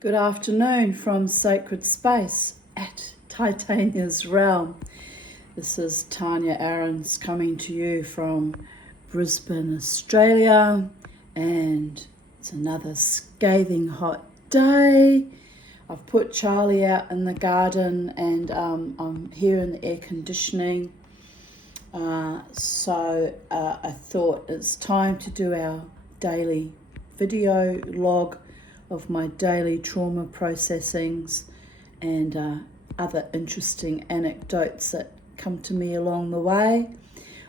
Good afternoon from Sacred Space at Titania's Realm. This is Tanya Aarons coming to you from Brisbane, Australia, and it's another scathing hot day. I've put Charlie out in the garden and I'm here in the air conditioning. So I thought it's time to do our daily video log of my daily trauma processings and other interesting anecdotes that come to me along the way.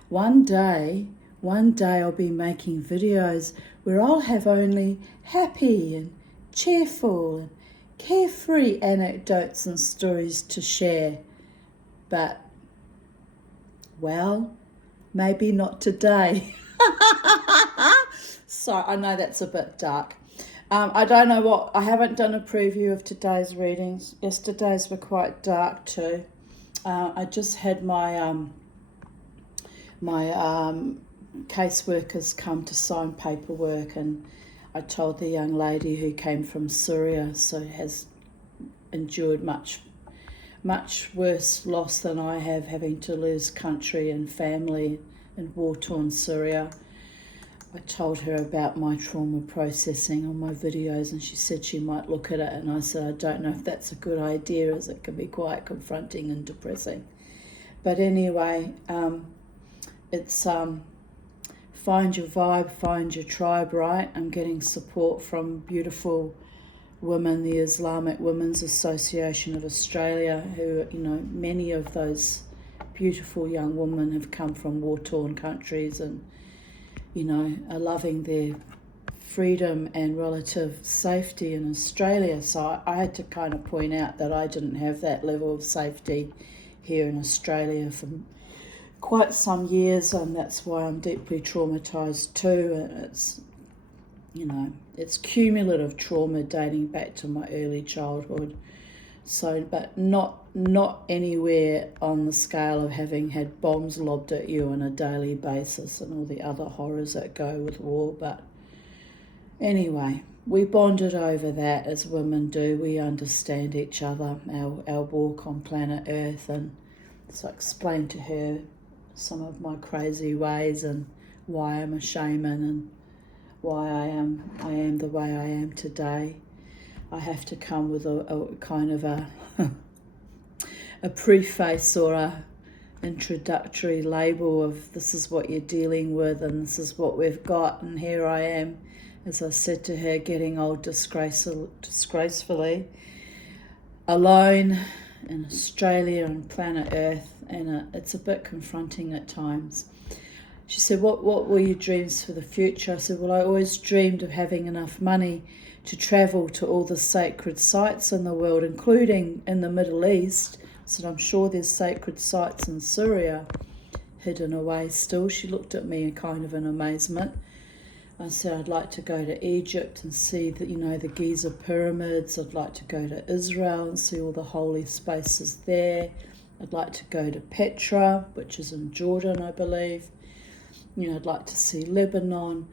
One day I'll be making videos where I'll have only happy and cheerful and carefree anecdotes and stories to share. But, well, maybe not today. So I know that's a bit dark. I don't know what, I haven't done a preview of today's readings. Yesterday's were quite dark too. I just had my caseworkers come to sign paperwork, and I told the young lady who came from Syria, so has endured much worse loss than I have, having to lose country and family in war-torn Syria. I told her about my trauma processing on my videos, and she said she might look at it, and I said I don't know if that's a good idea, as it can be quite confronting and depressing. But anyway, it's find your vibe, find your tribe, right? I'm getting support from beautiful women, the Islamic Women's Association of Australia, who, many of those beautiful young women have come from war-torn countries and are loving their freedom and relative safety in Australia. So I had to kind of point out that I didn't have that level of safety here in Australia for quite some years, and that's why I'm deeply traumatised too. It's cumulative trauma dating back to my early childhood. So, but not anywhere on the scale of having had bombs lobbed at you on a daily basis and all the other horrors that go with war. But anyway, we bonded over that as women do. We understand each other, our walk on planet Earth, and so I explained to her some of my crazy ways and why I'm a shaman and why I am the way I am today. I have to come with a kind of a preface or a introductory label of this is what you're dealing with and this is what we've got, and here I am, as I said to her, getting old disgracefully alone in Australia and planet Earth, and it's a bit confronting at times. She said, what were your dreams for the future? I said, well, I always dreamed of having enough money to travel to all the sacred sites in the world, including in the Middle East. I said, I'm sure there's sacred sites in Syria hidden away still. She looked at me in kind of an amazement. I said, I'd like to go to Egypt and see the Giza pyramids. I'd like to go to Israel and see all the holy spaces there. I'd like to go to Petra, which is in Jordan, I believe. I'd like to see Lebanon.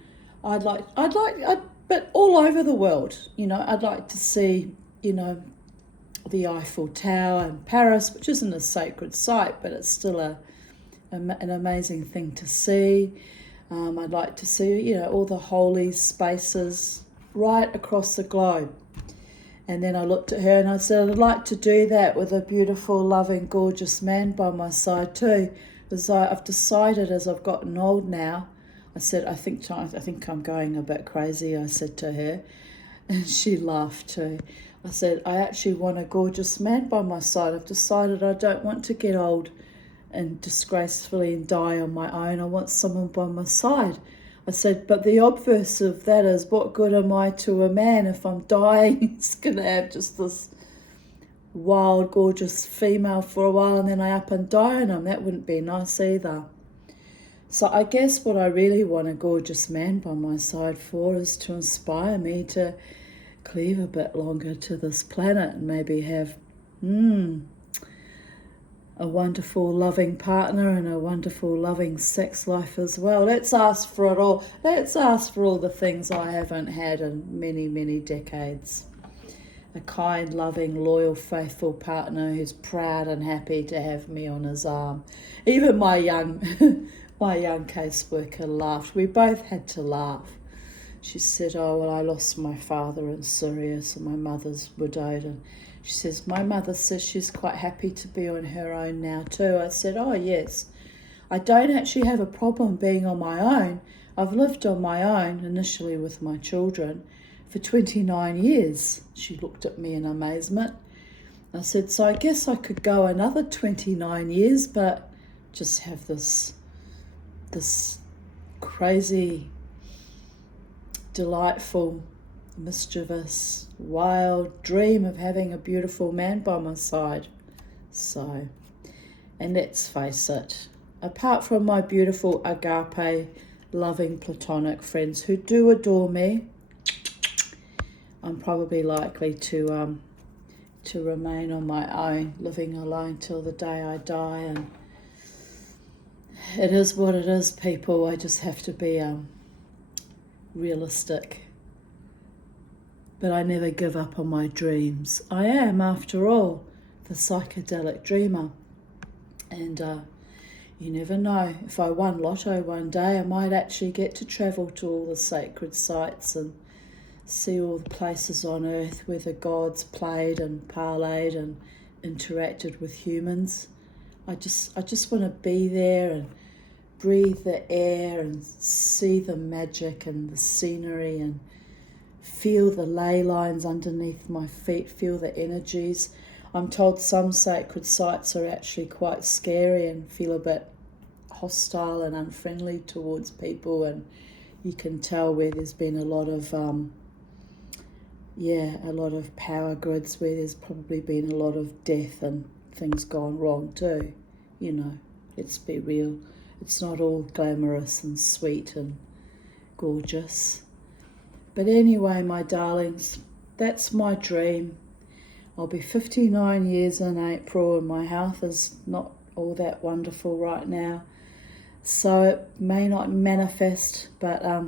But all over the world, I'd like to see, the Eiffel Tower in Paris, which isn't a sacred site, but it's still an amazing thing to see. I'd like to see, all the holy spaces right across the globe. And then I looked at her and I said, I'd like to do that with a beautiful, loving, gorgeous man by my side too. Because I've decided as I've gotten old now, I said, I think I'm going a bit crazy, I said to her. And she laughed too. I said, I actually want a gorgeous man by my side. I've decided I don't want to get old and disgracefully and die on my own. I want someone by my side. I said, but the obverse of that is, what good am I to a man if I'm dying? He's going to have just this wild, gorgeous female for a while and then I up and die on him. That wouldn't be nice either. So I guess what I really want a gorgeous man by my side for is to inspire me to cleave a bit longer to this planet and maybe have a wonderful loving partner and a wonderful loving sex life as well. Let's ask for it all. Let's ask for all the things I haven't had in many, many decades. a kind, loving, loyal, faithful partner who's proud and happy to have me on his arm. Even my young caseworker laughed. We both had to laugh. She said, "Oh, well, I lost my father in Syria, so my mother's widowed." And she says, "My mother says she's quite happy to be on her own now too." I said, "Oh, yes. I don't actually have a problem being on my own. I've lived on my own, initially with my children, for 29 years. She looked at me in amazement. I said, "So I guess I could go another 29 years, but just have this crazy, delightful, mischievous, wild dream of having a beautiful man by my side." So, and let's face it, apart from my beautiful agape, loving platonic friends who do adore me, I'm probably likely to remain on my own, living alone till the day I die. And it is what it is, people. I just have to be realistic. But I never give up on my dreams. I am, after all, the psychedelic dreamer. And you never know. If I won lotto one day, I might actually get to travel to all the sacred sites and see all the places on earth where the gods played and parlayed and interacted with humans. I just want to be there and breathe the air and see the magic and the scenery and feel the ley lines underneath my feet, feel the energies. I'm told some sacred sites are actually quite scary and feel a bit hostile and unfriendly towards people, and you can tell where there's been a lot of power grids, where there's probably been a lot of death and things gone wrong too. You know, let's be real. It's not all glamorous and sweet and gorgeous. But anyway, my darlings, that's my dream. I'll be 59 years in April, and my health is not all that wonderful right now. So it may not manifest, but I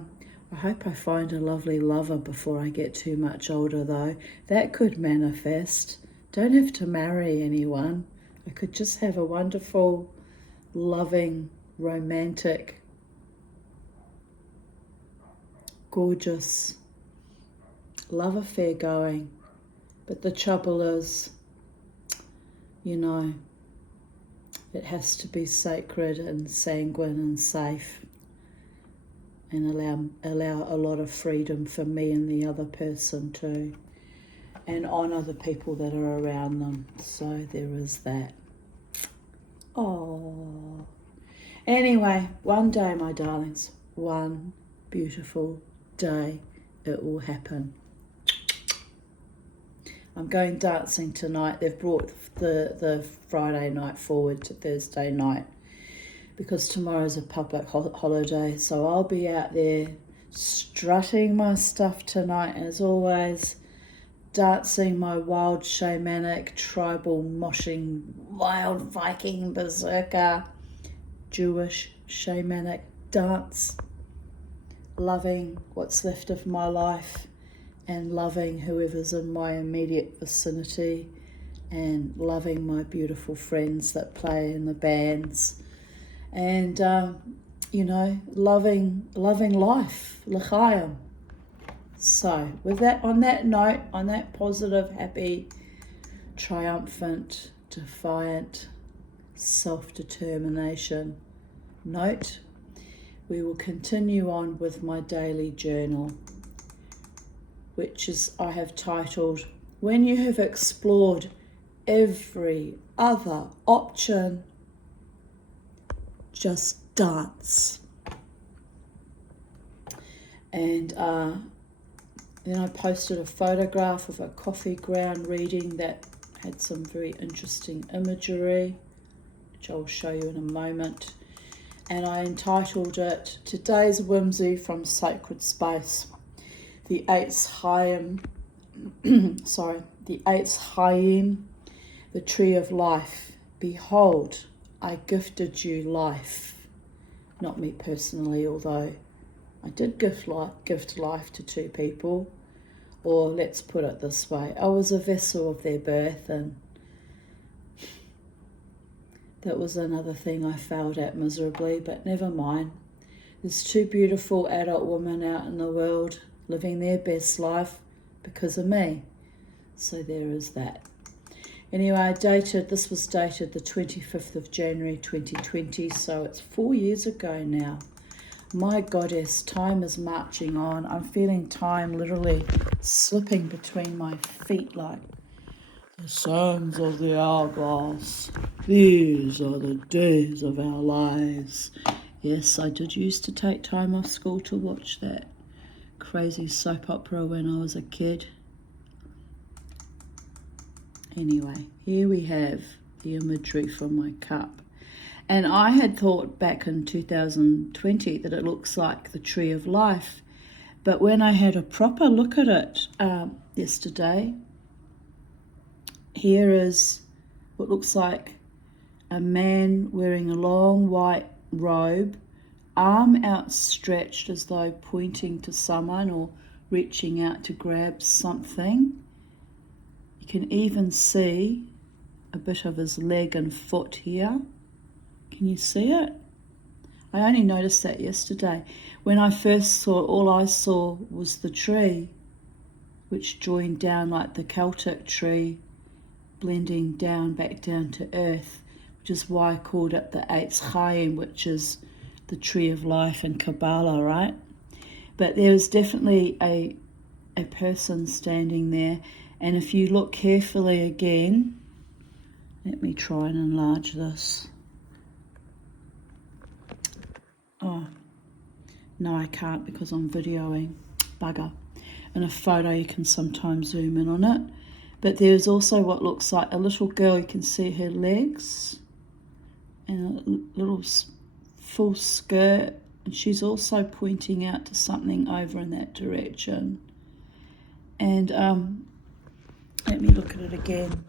hope I find a lovely lover before I get too much older, though. That could manifest. Don't have to marry anyone. I could just have a wonderful, loving, romantic, gorgeous love affair going. But the trouble is, you know, it has to be sacred and sanguine and safe, and allow a lot of freedom for me and the other person too, and honour the people that are around them. So there is that. Oh. Anyway, one day, my darlings, one beautiful day, it will happen. I'm going dancing tonight. They've brought the Friday night forward to Thursday night because tomorrow's a public holiday. So I'll be out there strutting my stuff tonight, as always, dancing my wild, shamanic, tribal, moshing, wild Viking, berserker, Jewish, shamanic dance, loving what's left of my life and loving whoever's in my immediate vicinity and loving my beautiful friends that play in the bands and, loving life, l'chaim. So with that, on that note, on that positive, happy, triumphant, defiant, self-determination note, we will continue on with my daily journal, which is I have titled, "When you have explored every other option, just dance." And then I posted a photograph of a coffee ground reading that had some very interesting imagery, which I'll show you in a moment. And I entitled it, "Today's Whimsy from Sacred Space. The Eitz Chaim, the Eitz Chaim, the Tree of Life. Behold, I gifted you life." Not me personally, although I did gift life to two people. Or let's put it this way, I was a vessel of their birth, and that was another thing I failed at miserably, but never mind. There's two beautiful adult women out in the world living their best life because of me. So there is that. Anyway, this was dated the 25th of January 2020, so it's 4 years ago now. My goddess, time is marching on. I'm feeling time literally slipping between my feet like the sands of the hourglass. These are the days of our lives. Yes, I did used to take time off school to watch that crazy soap opera when I was a kid. Anyway, here we have the imagery from my cup. And I had thought back in 2020 that it looks like the tree of life. But when I had a proper look at it yesterday, here is what looks like a man wearing a long white robe, arm outstretched as though pointing to someone or reaching out to grab something. You can even see a bit of his leg and foot here. Can you see it? I only noticed that yesterday. When I first saw it, all I saw was the tree, which joined down like the Celtic tree, blending down back down to earth, which is why I called it the Eitz Chaim, which is the tree of life in Kabbalah, right? But there is definitely a person standing there, and if you look carefully again, let me try and enlarge this. Oh, no, I can't because I'm videoing. Bugger. In a photo, you can sometimes zoom in on it. But there's also what looks like a little girl. You can see her legs and a little full skirt. And she's also pointing out to something over in that direction. And let me look at it again.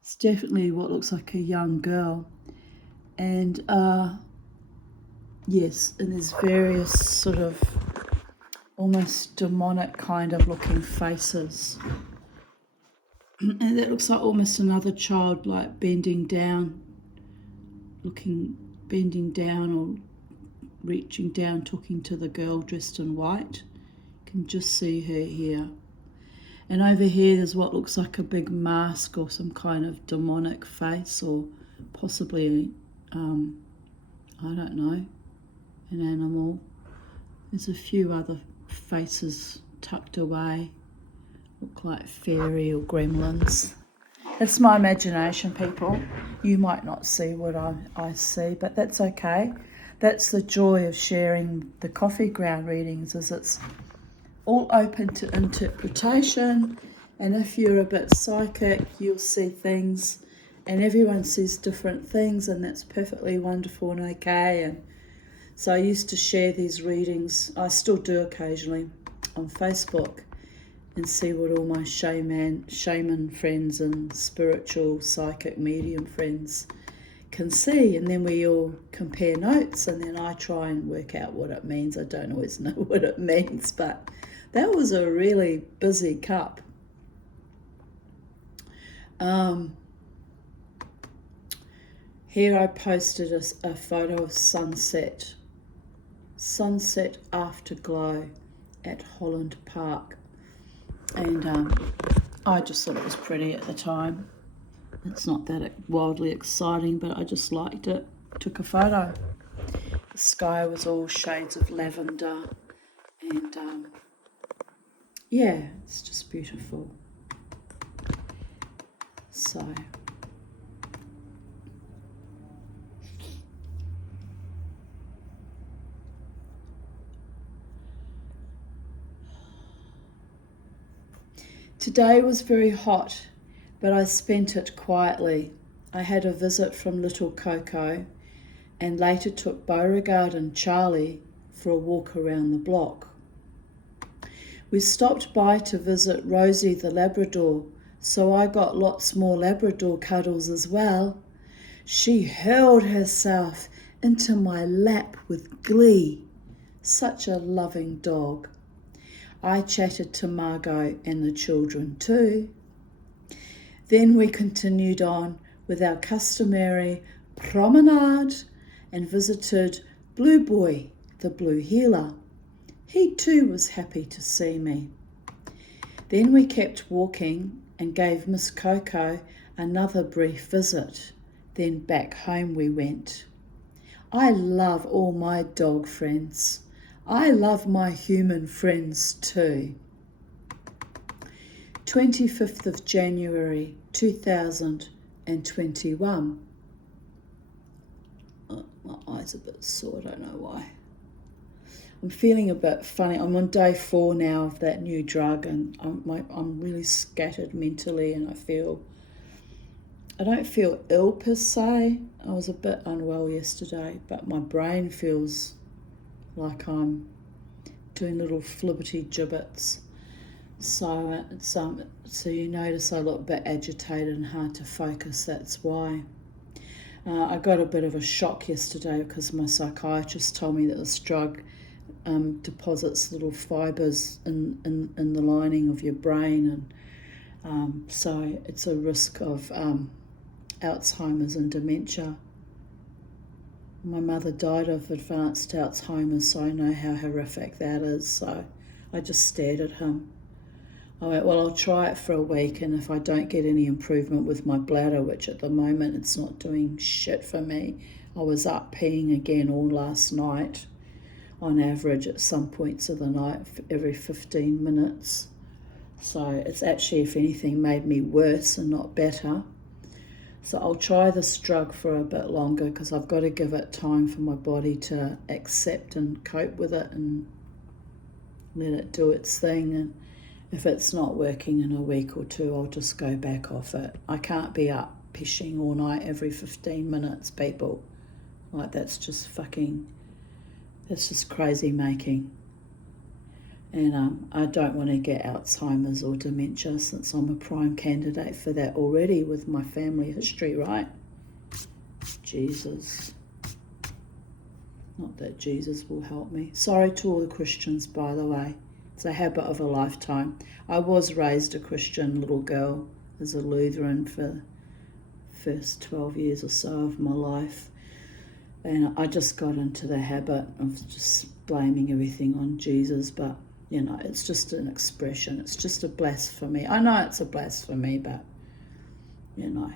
It's definitely what looks like a young girl. And yes, and there's various sort of almost demonic kind of looking faces. And that looks like almost another child, like bending down or reaching down, talking to the girl dressed in white. You can just see her here. And over here there's what looks like a big mask or some kind of demonic face, or possibly, I don't know, an animal. There's a few other faces tucked away, look like fairy or gremlins. That's my imagination, people. You might not see what I see, but that's okay. That's the joy of sharing the coffee ground readings, is it's all open to interpretation, and if you're a bit psychic, you'll see things, and everyone sees different things, and that's perfectly wonderful and okay. And so I used to share these readings, I still do occasionally, on Facebook, and see what all my shaman friends and spiritual psychic medium friends can see, and then we all compare notes, and then I try and work out what it means. I don't always know what it means, but that was a really busy cup. Here I posted a photo of sunset afterglow at Holland Park, and I just thought it was pretty at the time. It's not that wildly exciting, but I just liked it. Took a photo. The sky was all shades of lavender, and yeah, it's just beautiful. So today was very hot, but I spent it quietly. I had a visit from little Coco, and later took Beauregard and Charlie for a walk around the block. We stopped by to visit Rosie the Labrador, so I got lots more Labrador cuddles as well. She hurled herself into my lap with glee. Such a loving dog. I chatted to Margot and the children too. Then we continued on with our customary promenade and visited Blue Boy, the blue heeler. He too was happy to see me. Then we kept walking and gave Miss Coco another brief visit. Then back home we went. I love all my dog friends. I love my human friends too. 25th of January 2021. Oh, my eyes are a bit sore, I don't know why. I'm feeling a bit funny. I'm on day 4 now of that new drug, and I'm really scattered mentally, and I don't feel ill per se. I was a bit unwell yesterday, but my brain feels like I'm doing little flibbity gibbets. So so you notice I look a bit agitated and hard to focus. That's why. I got a bit of a shock yesterday because my psychiatrist told me that this drug deposits little fibres in the lining of your brain, and so it's a risk of Alzheimer's and dementia. My mother died of advanced Alzheimer's, so I know how horrific that is. So I just stared at him. I went, well, I'll try it for a week, and if I don't get any improvement with my bladder, which at the moment it's not doing shit for me, I was up peeing again all last night, on average at some points of the night, every 15 minutes. So it's actually, if anything, made me worse and not better. So I'll try this drug for a bit longer because I've got to give it time for my body to accept and cope with it and let it do its thing. And if it's not working in a week or two, I'll just go back off it. I can't be up pishing all night every 15 minutes, people. Like, that's just crazy making. And I don't want to get Alzheimer's or dementia, since I'm a prime candidate for that already with my family history, right? Jesus. Not that Jesus will help me. Sorry to all the Christians, by the way. It's a habit of a lifetime. I was raised a Christian little girl as a Lutheran for the first 12 years or so of my life. And I just got into the habit of just blaming everything on Jesus, but you know, it's just an expression. It's just a blasphemy. I know it's a blasphemy, but you know,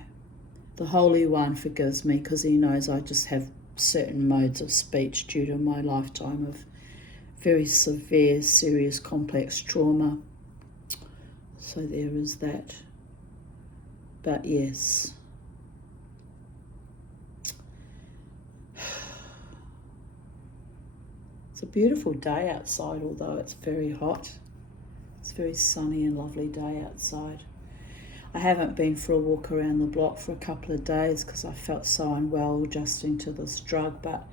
the Holy One forgives me because he knows I just have certain modes of speech due to my lifetime of very severe, serious, complex trauma. So there is that. But yes. It's a beautiful day outside, although it's very hot. It's a very sunny and lovely day outside. I haven't been for a walk around the block for a couple of days because I felt so unwell adjusting to this drug, but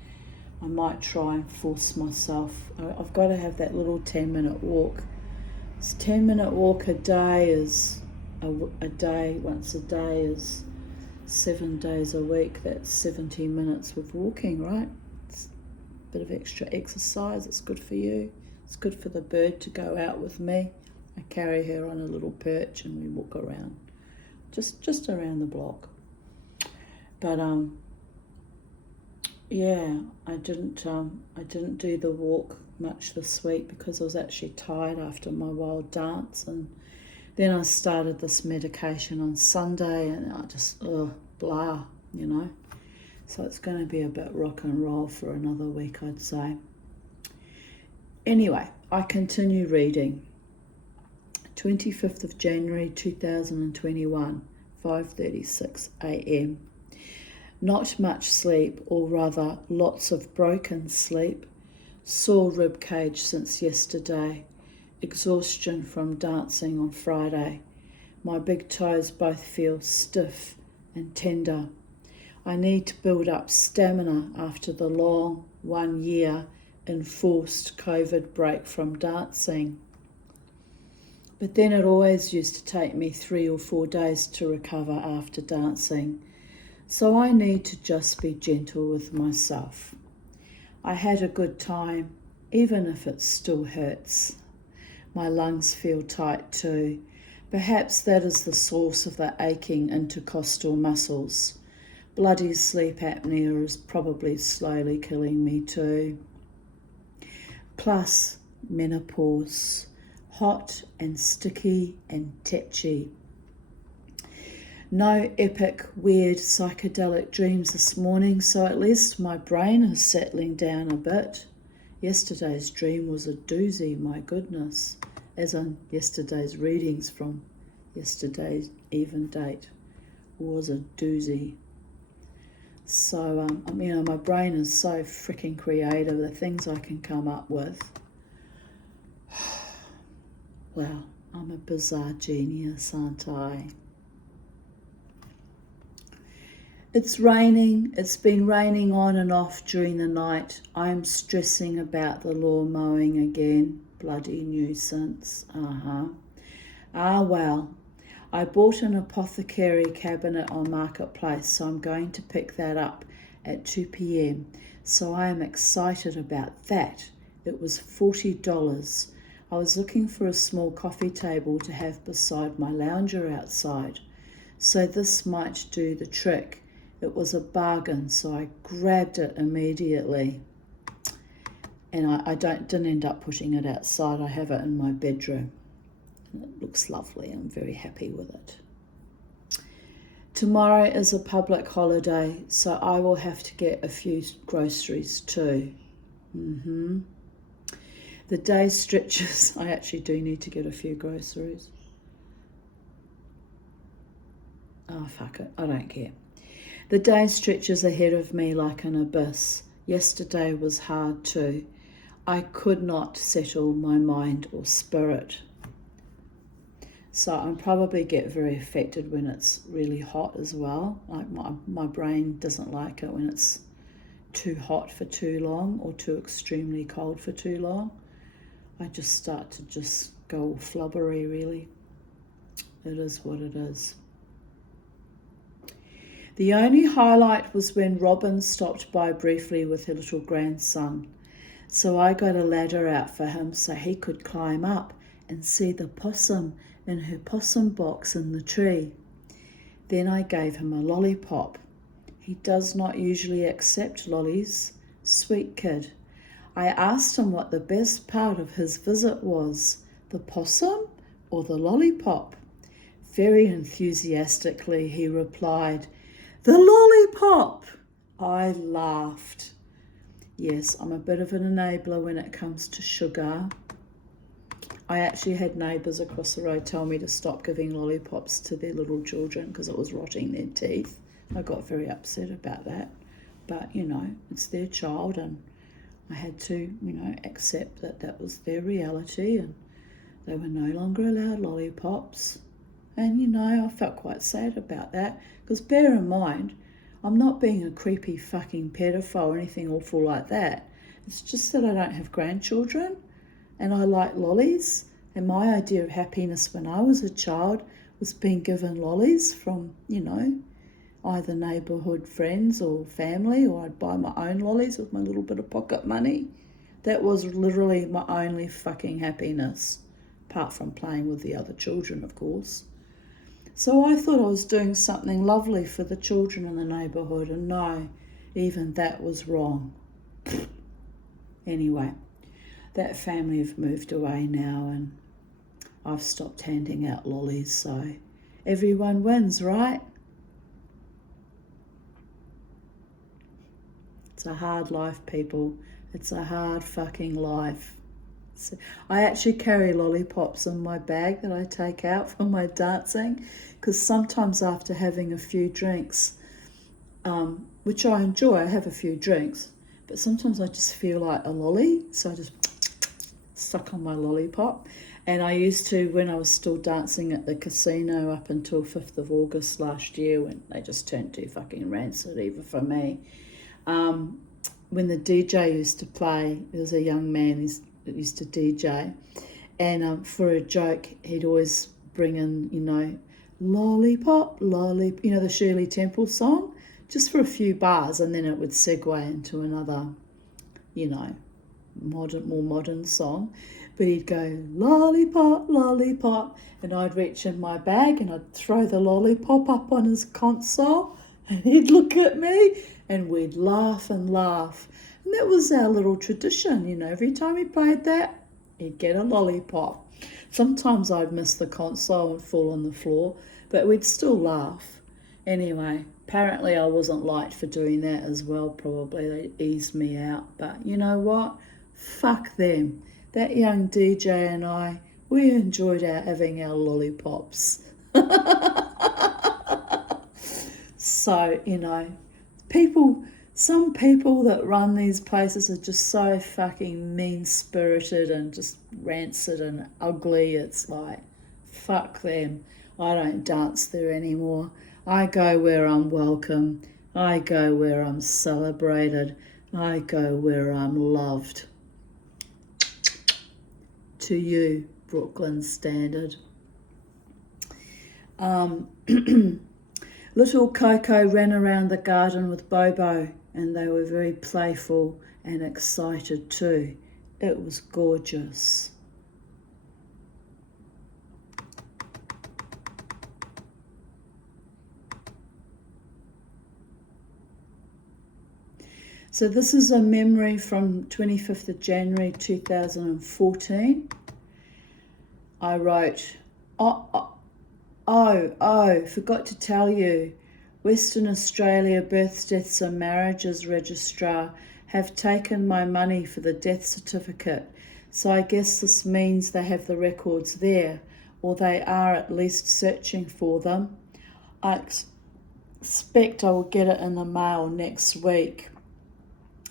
I might try and force myself. I've got to have that little 10-minute walk. It's 10-minute walk a day is a day, once a day is 7 days a week. That's 70 minutes with walking, right? It's a bit of extra exercise. It's good for you. It's good for the bird to go out with me. I carry her on a little perch and we walk around, just around the block. But yeah, I didn't do the walk much this week because I was actually tired after my wild dance, and then I started this medication on Sunday, and I just blah, you know. So it's going to be a bit rock and roll for another week, I'd say. Anyway, I continue reading. 25th of January 2021, 5:36 a.m. Not much sleep, or rather lots of broken sleep. Sore rib cage since yesterday. Exhaustion from dancing on Friday. My big toes both feel stiff and tender. I need to build up stamina after the long 1 year enforced COVID break from dancing. But then it always used to take me 3 or 4 days to recover after dancing. So I need to just be gentle with myself. I had a good time, even if it still hurts. My lungs feel tight too. Perhaps that is the source of the aching intercostal muscles. Bloody sleep apnea is probably slowly killing me too. Plus menopause, hot and sticky and tetchy. No epic, weird, psychedelic dreams this morning, so at least my brain is settling down a bit. Yesterday's dream was a doozy, my goodness, as in yesterday's readings from yesterday's even date was a doozy. So, my brain is so freaking creative, the things I can come up with. Wow, I'm a bizarre genius, aren't I? It's raining. It's been raining on and off during the night. I'm stressing about the lawn mowing again. Bloody nuisance. Ah, well. I bought an apothecary cabinet on Marketplace, so I'm going to pick that up at 2 p.m. So I am excited about that. It was $40. I was looking for a small coffee table to have beside my lounger outside, so this might do the trick. It was a bargain, so I grabbed it immediately. And I didn't end up putting it outside. I have it in my bedroom. And it looks lovely. I'm very happy with it. Tomorrow is a public holiday, so I will have to get a few groceries too. The day stretches. I actually do need to get a few groceries. Oh, fuck it. I don't care. The day stretches ahead of me like an abyss. Yesterday was hard too. I could not settle my mind or spirit. So I probably get very affected when it's really hot as well. Like my brain doesn't like it when it's too hot for too long or too extremely cold for too long. I just start to just go all flubbery, really. It is what it is. The only highlight was when Robin stopped by briefly with her little grandson. So I got a ladder out for him so he could climb up and see the possum in her possum box in the tree. Then I gave him a lollipop. He does not usually accept lollies. Sweet kid. I asked him what the best part of his visit was, the possum or the lollipop. Very enthusiastically he replied, "The lollipop!" I laughed. Yes, I'm a bit of an enabler when it comes to sugar. I actually had neighbours across the road tell me to stop giving lollipops to their little children because it was rotting their teeth. I got very upset about that. But, it's their child and I had to, accept that that was their reality and they were no longer allowed lollipops. And, I felt quite sad about that because bear in mind, I'm not being a creepy fucking pedophile or anything awful like that. It's just that I don't have grandchildren and I like lollies. And my idea of happiness when I was a child was being given lollies from, either neighbourhood friends or family, or I'd buy my own lollies with my little bit of pocket money. That was literally my only fucking happiness, apart from playing with the other children, of course. So I thought I was doing something lovely for the children in the neighbourhood, and no, even that was wrong. Anyway, that family have moved away now and I've stopped handing out lollies, so everyone wins, right? It's a hard life, people. It's a hard fucking life. I actually carry lollipops in my bag that I take out from my dancing because sometimes after having a few drinks, which I enjoy, I have a few drinks, but sometimes I just feel like a lolly, so I just suck on my lollipop. And I used to, when I was still dancing at the casino up until 5th of August last year, when they just turned too fucking rancid, even for me, when the DJ used to play, there was a young man that used to DJ, and for a joke, he'd always bring in, lollipop, lollipop, the Shirley Temple song, just for a few bars, and then it would segue into another, more modern song. But he'd go, lollipop, lollipop, and I'd reach in my bag and I'd throw the lollipop up on his console, and he'd look at me and we'd laugh and laugh. And that was our little tradition, every time he played that, he'd get a lollipop. Sometimes I'd miss the console and fall on the floor, but we'd still laugh. Anyway, apparently I wasn't liked for doing that as well, probably. They eased me out. But you know what? Fuck them. That young DJ and I, we enjoyed having our lollipops. So, some people that run these places are just so fucking mean-spirited and just rancid and ugly. It's like, fuck them. I don't dance there anymore. I go where I'm welcome. I go where I'm celebrated. I go where I'm loved. To you, Brooklyn Standard. Little Coco ran around the garden with Bobo, and they were very playful and excited too. It was gorgeous. So this is a memory from 25th of January 2014. I wrote, forgot to tell you, Western Australia Births, Deaths and Marriages Registrar have taken my money for the death certificate, so I guess this means they have the records there, or they are at least searching for them. I expect I will get it in the mail next week.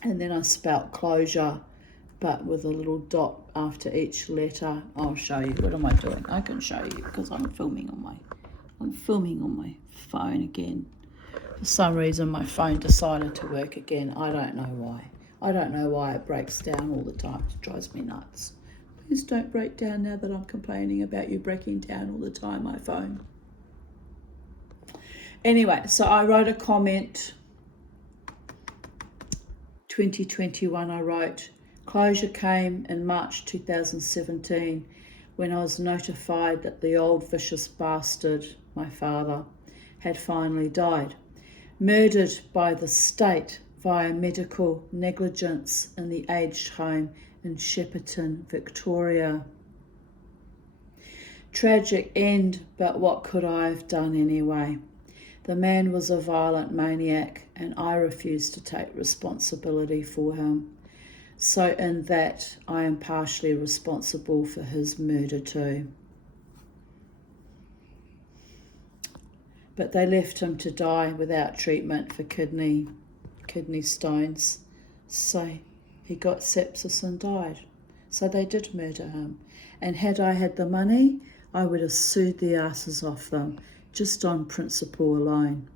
And then I spelt closure, but with a little dot after each letter. I'll show you. What am I doing? I can show you because I'm filming on my phone again. For some reason, my phone decided to work again. I don't know why. I don't know why it breaks down all the time. It drives me nuts. Please don't break down now that I'm complaining about you breaking down all the time, my phone. Anyway, so I wrote a comment. 2021, I wrote, closure came in March 2017 when I was notified that the old vicious bastard, my father, had finally died, murdered by the state via medical negligence in the aged home in Shepparton, Victoria. Tragic end, but what could I have done anyway? The man was a violent maniac, and I refused to take responsibility for him. So in that, I am partially responsible for his murder too. But they left him to die without treatment for kidney stones. So he got sepsis and died. So they did murder him. And had I had the money, I would have sued the asses off them, just on principle alone,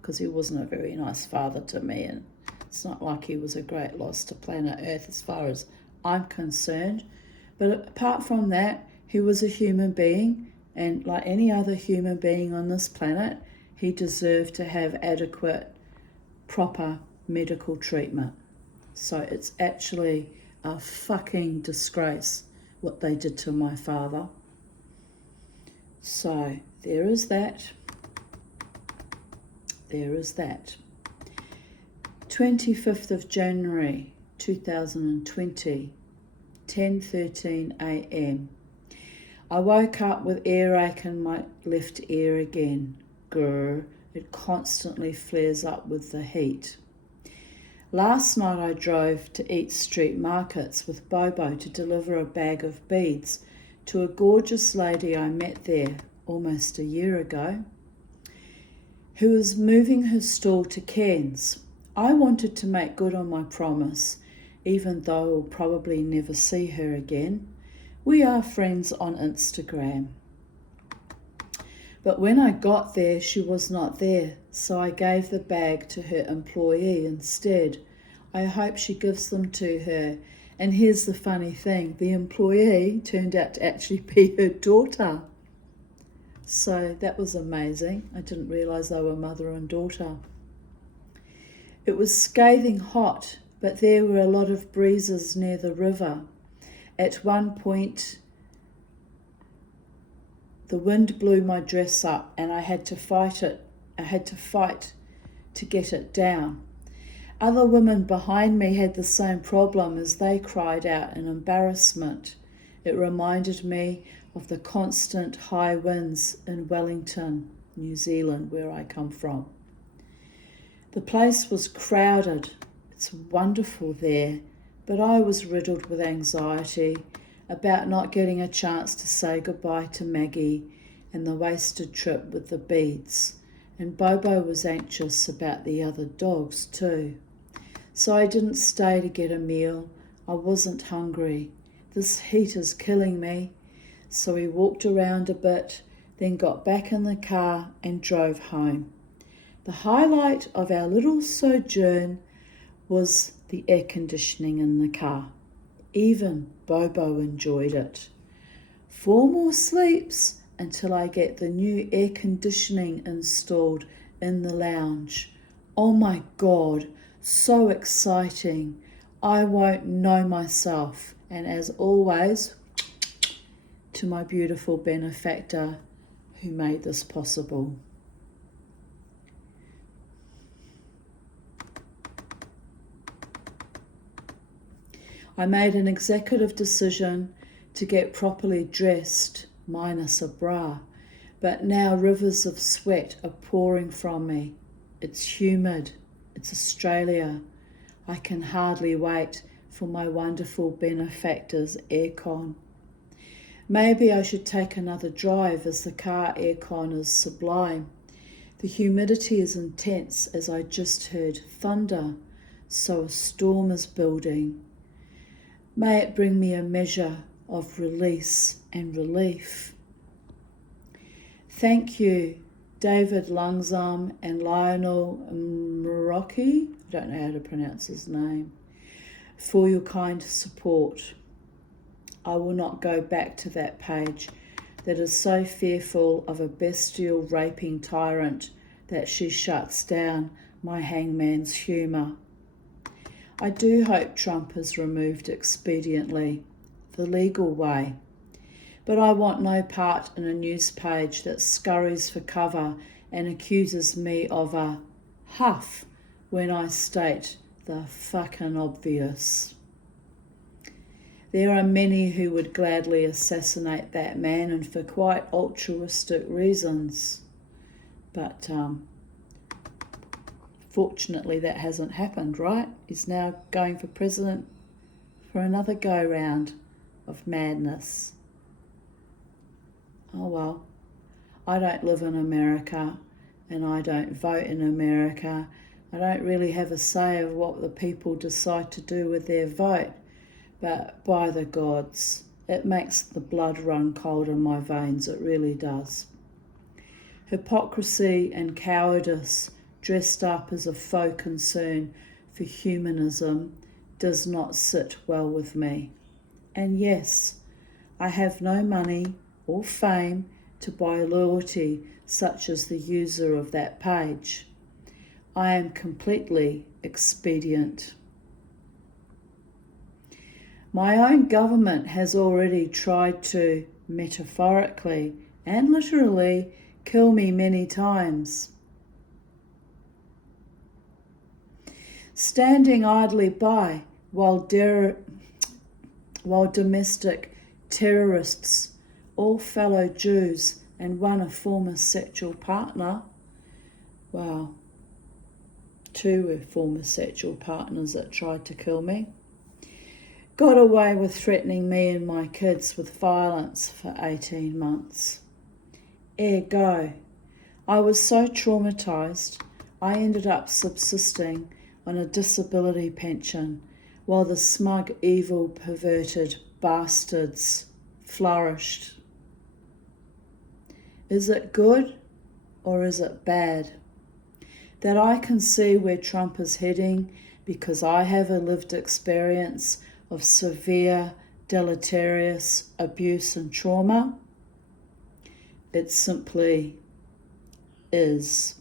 because he wasn't a very nice father to me, and it's not like he was a great loss to planet Earth as far as I'm concerned. But apart from that, he was a human being, and like any other human being on this planet, he deserved to have adequate, proper medical treatment. So it's actually a fucking disgrace what they did to my father. So there is that. There is that. 25th of January 2020, 10:13 a.m. I woke up with earache in my left ear again. Grr, it constantly flares up with the heat. Last night I drove to Eat Street Markets with Bobo to deliver a bag of beads to a gorgeous lady I met there almost a year ago, who was moving her stall to Cairns. I wanted to make good on my promise, even though I'll probably never see her again. We are friends on Instagram. But when I got there, she was not there, so I gave the bag to her employee instead. I hope she gives them to her. And here's the funny thing, the employee turned out to actually be her daughter. So that was amazing. I didn't realise they were mother and daughter. It was scathing hot, but there were a lot of breezes near the river. At one point, the wind blew my dress up and I had to fight it. I had to fight to get it down. Other women behind me had the same problem as they cried out in embarrassment. It reminded me of the constant high winds in Wellington, New Zealand, where I come from. The place was crowded. It's wonderful there, but I was riddled with anxiety about not getting a chance to say goodbye to Maggie and the wasted trip with the beads. And Bobo was anxious about the other dogs too. So I didn't stay to get a meal. I wasn't hungry. This heat is killing me. So we walked around a bit, then got back in the car and drove home. The highlight of our little sojourn was the air conditioning in the car. Even Bobo enjoyed it. 4 more sleeps until I get the new air conditioning installed in the lounge. Oh my God, so exciting. I won't know myself. And as always, to my beautiful benefactor who made this possible. I made an executive decision to get properly dressed, minus a bra, but now rivers of sweat are pouring from me. It's humid. It's Australia. I can hardly wait for my wonderful benefactor's aircon. Maybe I should take another drive as the car aircon is sublime. The humidity is intense as I just heard thunder, so a storm is building. May it bring me a measure of release and relief. Thank you, David Lungsam and Lionel Muraki, I don't know how to pronounce his name, for your kind support. I will not go back to that page that is so fearful of a bestial raping tyrant that she shuts down my hangman's humour. I do hope Trump is removed expediently, the legal way, but I want no part in a news page that scurries for cover and accuses me of a huff when I state the fucking obvious. There are many who would gladly assassinate that man, and for quite altruistic reasons. But fortunately that hasn't happened, right? He's now going for president for another go-round of madness. Oh well, I don't live in America and I don't vote in America. I don't really have a say of what the people decide to do with their vote. But by the gods, it makes the blood run cold in my veins, it really does. Hypocrisy and cowardice dressed up as a faux concern for humanism does not sit well with me. And yes, I have no money or fame to buy loyalty such as the user of that page. I am completely expedient. My own government has already tried to, metaphorically and literally, kill me many times. Standing idly by while domestic terrorists, all fellow Jews and one a former sexual partner, wow, 2 were former sexual partners that tried to kill me, got away with threatening me and my kids with violence for 18 months. Ergo, I was so traumatised, I ended up subsisting on a disability pension while the smug, evil, perverted bastards flourished. Is it good or is it bad? That I can see where Trump is heading because I have a lived experience of severe, deleterious abuse and trauma? It simply is.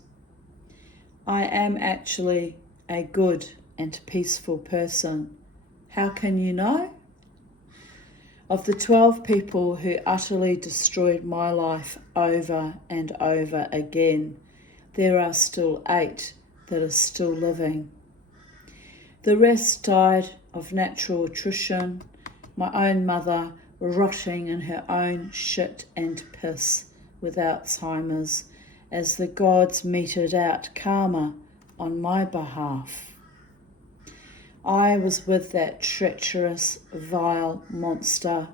I am actually a good and peaceful person. How can you know? Of the 12 people who utterly destroyed my life over and over again, there are still 8 that are still living. The rest died of natural attrition, my own mother rotting in her own shit and piss with Alzheimer's, as the gods meted out karma on my behalf. I was with that treacherous, vile monster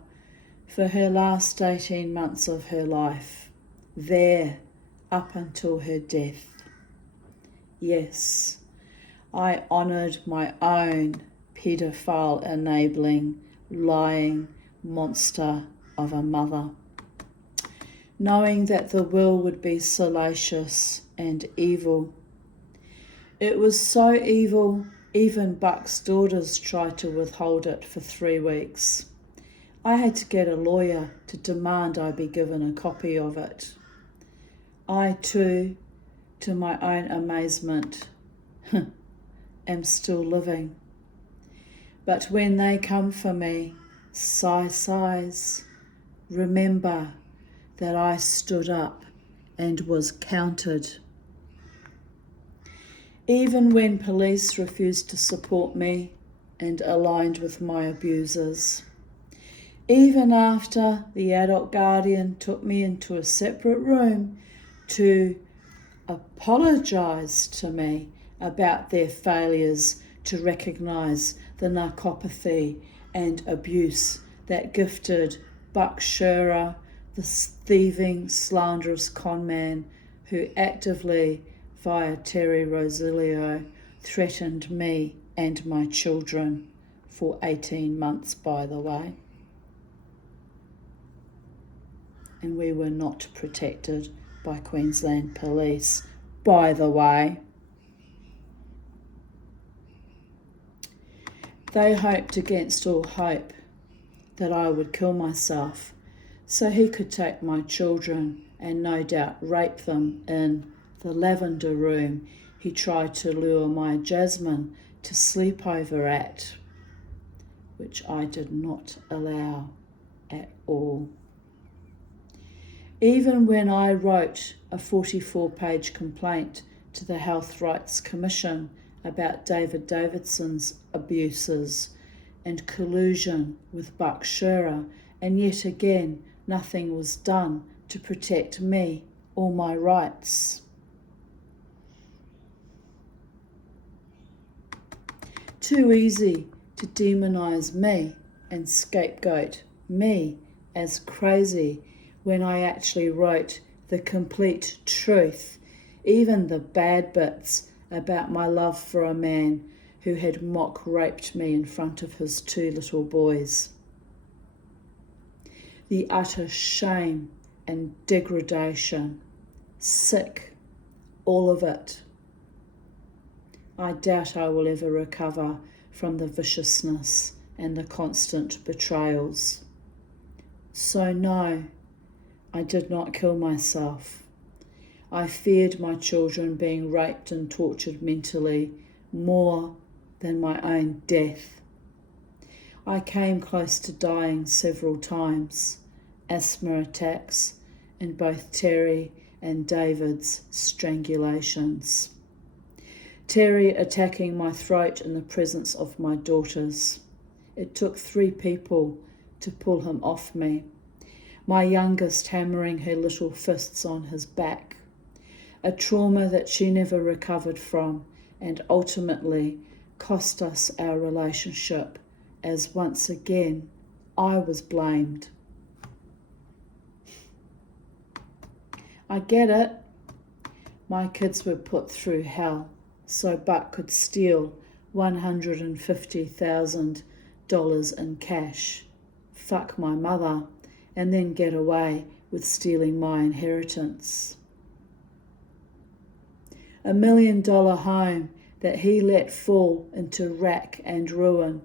for her last 18 months of her life, there up until her death. Yes, I honoured my own paedophile-enabling, lying monster of a mother, knowing that the will would be salacious and evil. It was so evil, even Buck's daughters tried to withhold it for 3 weeks. I had to get a lawyer to demand I be given a copy of it. I too, to my own amazement, am still living. But when they come for me, sighs, remember that I stood up and was counted. Even when police refused to support me and aligned with my abusers. Even after the adult guardian took me into a separate room to apologise to me about their failures to recognise the narcopathy and abuse that gifted Buck Shearer, the thieving, slanderous conman who actively, via Terry Rosilio, threatened me and my children for 18 months, by the way. And we were not protected by Queensland Police, by the way. They hoped against all hope that I would kill myself so he could take my children and no doubt rape them in the lavender room he tried to lure my Jasmine to sleep over at, which I did not allow at all. Even when I wrote a 44-page complaint to the Health Rights Commission about David Davidson's abuses and collusion with Buck Shearer, and yet again nothing was done to protect me or my rights. Too easy to demonise me and scapegoat me as crazy when I actually wrote the complete truth, even the bad bits about my love for a man who had mock raped me in front of his 2 little boys. The utter shame and degradation, sick, all of it. I doubt I will ever recover from the viciousness and the constant betrayals. So no, I did not kill myself. I feared my children being raped and tortured mentally more than my own death. I came close to dying several times, asthma attacks, and both Terry and David's strangulations. Terry attacking my throat in the presence of my daughters. It took 3 people to pull him off me. My youngest hammering her little fists on his back. A trauma that she never recovered from and ultimately cost us our relationship, as once again I was blamed. I get it. My kids were put through hell so Buck could steal $150,000 in cash, fuck my mother, and then get away with stealing my inheritance. $1 million home that he let fall into rack and ruin,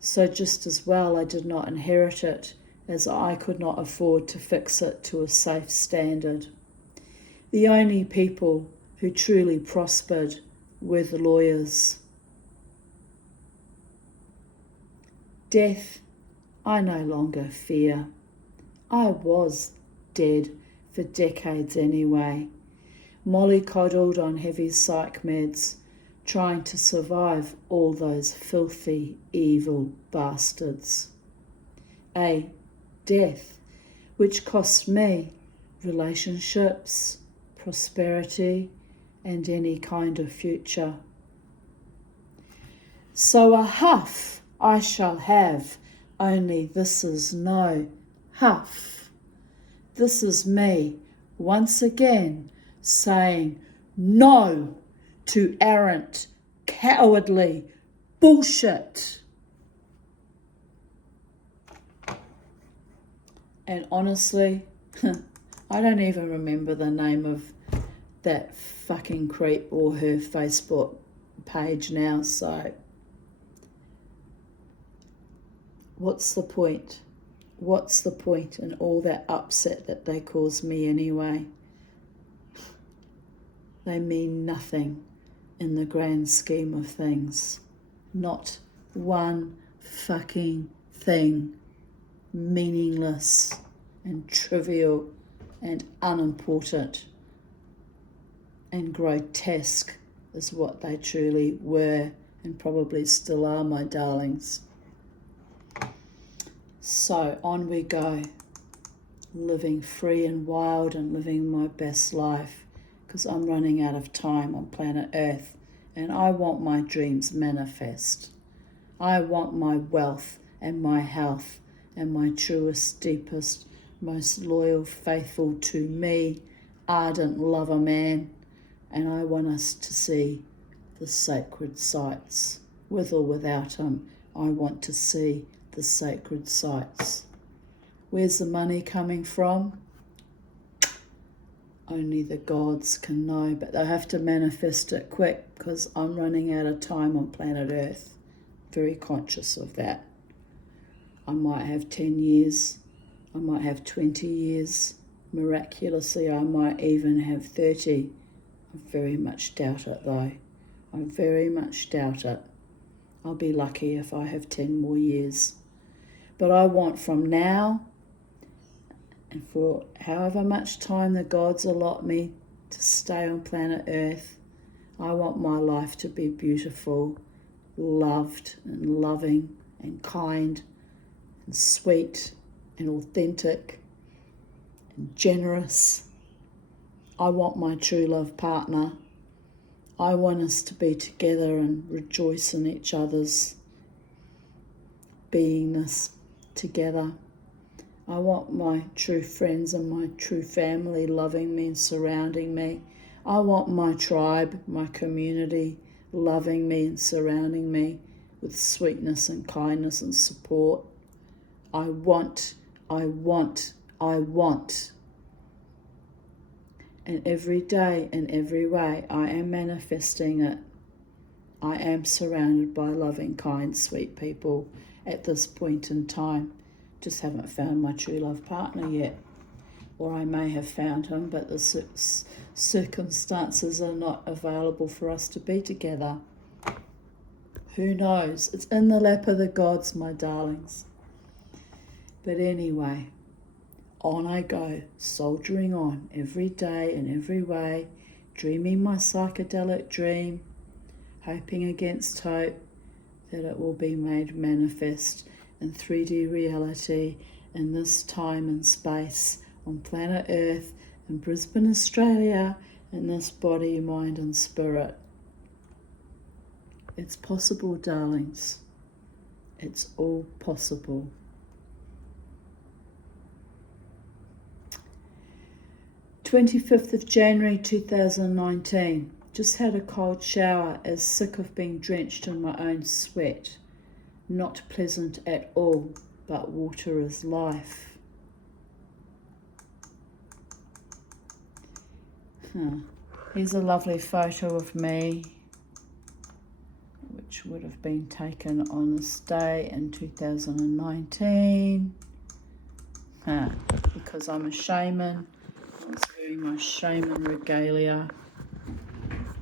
so just as well I did not inherit it, as I could not afford to fix it to a safe standard. The only people who truly prospered were the lawyers, Death, I no longer fear. I was dead for decades anyway, mollycoddled on heavy psych meds, trying to survive all those filthy, evil bastards. A death which cost me relationships, prosperity, and any kind of future. So a huff I shall have, only this is no huff. This is me once again saying no to errant, cowardly bullshit. And honestly, I don't even remember the name of that fucking creep or her Facebook page now, so what's the point? What's the point in all that upset that they cause me anyway? They mean nothing in the grand scheme of things. Not one fucking thing. Meaningless and trivial and unimportant and grotesque is what they truly were and probably still are, my darlings. So on we go, living free and wild and living my best life, because I'm running out of time on planet Earth and I want my dreams manifest. I want my wealth and my health and my truest, deepest, most loyal, faithful to me, ardent lover man, and I want us to see the sacred sites. With or without him, I want to see the sacred sites. Where's the money coming from? Only the gods can know, but they have to manifest it quick because I'm running out of time on planet Earth. Very conscious of that. I might have 10 years, I might have 20 years. Miraculously, I might even have 30. I very much doubt it though. I very much doubt it. I'll be lucky if I have 10 more years. But I want from now and for however much time the gods allot me to stay on planet Earth, I want my life to be beautiful, loved and loving and kind and sweet and authentic and generous. I want my true love partner. I want us to be together and rejoice in each other's beingness together. I want my true friends and my true family loving me and surrounding me. I want my tribe, my community loving me and surrounding me with sweetness and kindness and support. I want. And every day, in every way, I am manifesting it. I am surrounded by loving, kind, sweet people at this point in time. Just haven't found my true love partner yet. Or I may have found him, but the circumstances are not available for us to be together. Who knows? It's in the lap of the gods, my darlings. But anyway, on I go, soldiering on every day in every way, dreaming my psychedelic dream, hoping against hope that it will be made manifest in 3D reality in this time and space on planet Earth in Brisbane, Australia, in this body, mind and spirit. It's possible, darlings. It's all possible. 25th of January 2019. Just had a cold shower as sick of being drenched in my own sweat. Not pleasant at all, but water is life. Here's a lovely photo of me, which would have been taken on this day in 2019. Because I'm a shaman, I was wearing my shaman regalia.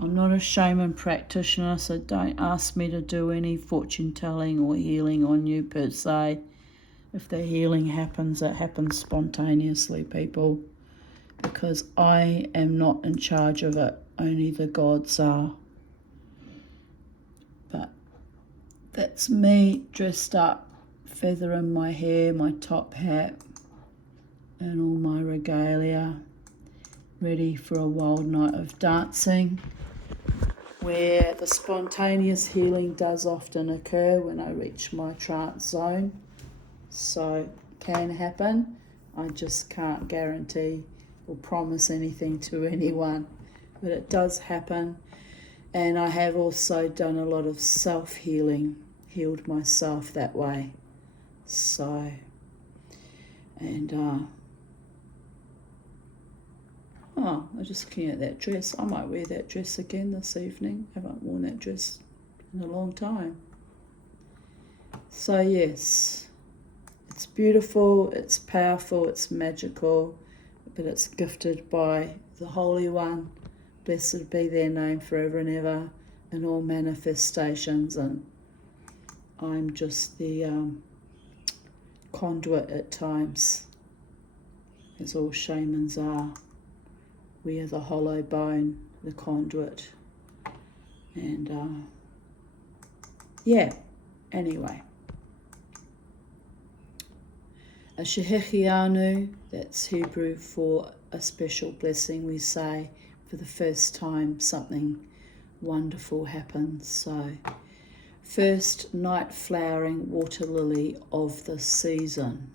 I'm not a shaman practitioner, so don't ask me to do any fortune telling or healing on you per se. If the healing happens, it happens spontaneously, people, because I am not in charge of it. Only the gods are. But that's me dressed up, feather in my hair, my top hat, and all my regalia, ready for a wild night of dancing, where the spontaneous healing does often occur when I reach my trance zone. So can happen. I just can't guarantee or promise anything to anyone, but it does happen. And I have also done a lot of self-healing, healed myself that way. So, and I'm just looking at that dress. I might wear that dress again this evening. I haven't worn that dress in a long time. So yes, it's beautiful, it's powerful, it's magical, but it's gifted by the Holy One. Blessed be their name forever and ever in all manifestations, and I'm just the conduit at times, as all shamans are. We are the hollow bone, the conduit. And anyway. A shehechianu, that's Hebrew for a special blessing, we say for the first time something wonderful happens. So, first night flowering water lily of the season.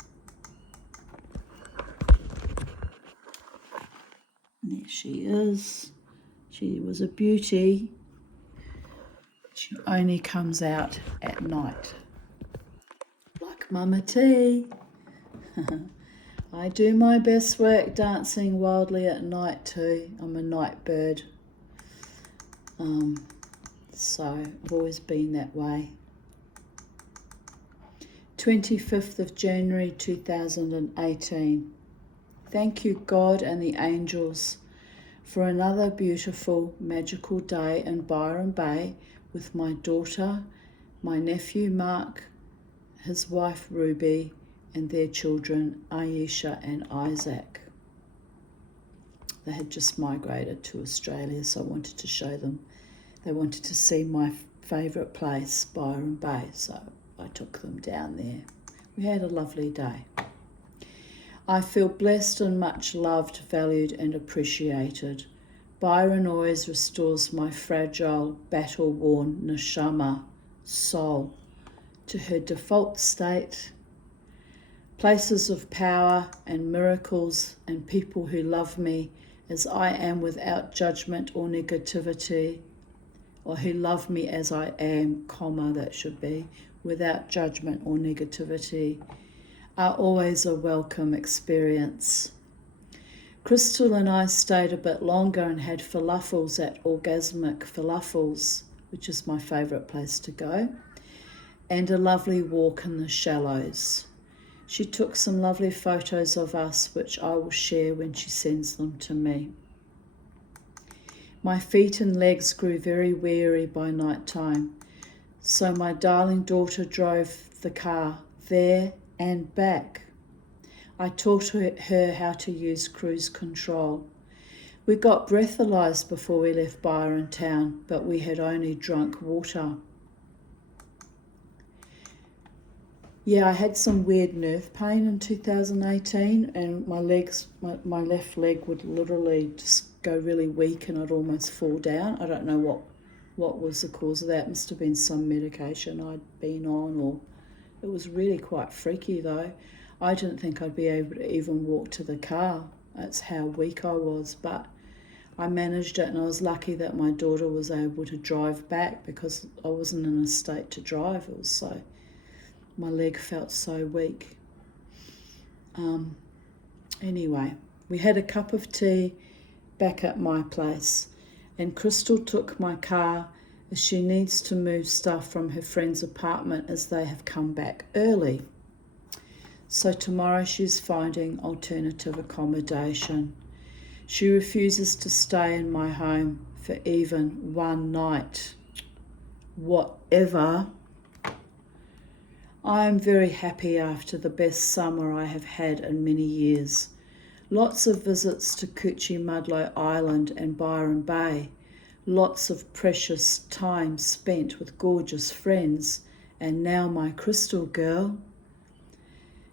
There she is. She was a beauty. She only comes out at night. Like Mama T. I do my best work dancing wildly at night too. I'm a night bird. So I've always been that way. 25th of January 2018. Thank you, God and the angels, for another beautiful, magical day in Byron Bay with my daughter, my nephew Mark, his wife Ruby, and their children Aisha and Isaac. They had just migrated to Australia, so I wanted to show them. They wanted to see my favourite place, Byron Bay, so I took them down there. We had a lovely day. I feel blessed and much loved, valued and appreciated. Byron always restores my fragile, battle-worn neshama, soul, to her default state. Places of power and miracles and people who love me as I am without judgment or negativity, or who love me as I am, that should be, without judgment or negativity, are always a welcome experience. Crystal and I stayed a bit longer and had falafels at Orgasmic Falafels, which is my favourite place to go, and a lovely walk in the shallows. She took some lovely photos of us, which I will share when she sends them to me. My feet and legs grew very weary by night time, so my darling daughter drove the car there and back. I taught her how to use cruise control. We got breathalyzed before we left Byron town, but we had only drunk water. Yeah, I had some weird nerve pain in 2018, and my left leg would literally just go really weak and I'd almost fall down. I don't know what was the cause of that. Must have been some medication I'd been on, or it was really quite freaky though. I didn't think I'd be able to even walk to the car. That's how weak I was, but I managed it, and I was lucky that my daughter was able to drive back because I wasn't in a state to drive. It was so, my leg felt so weak. Anyway, we had a cup of tea back at my place, and Crystal took my car as she needs to move stuff from her friend's apartment as they have come back early. So tomorrow she's finding alternative accommodation. She refuses to stay in my home, for even one night. Whatever. I am very happy after the best summer I have had in many years. Lots of visits to Coochiemudlo Island and Byron Bay. Lots of precious time spent with gorgeous friends. And now my crystal girl.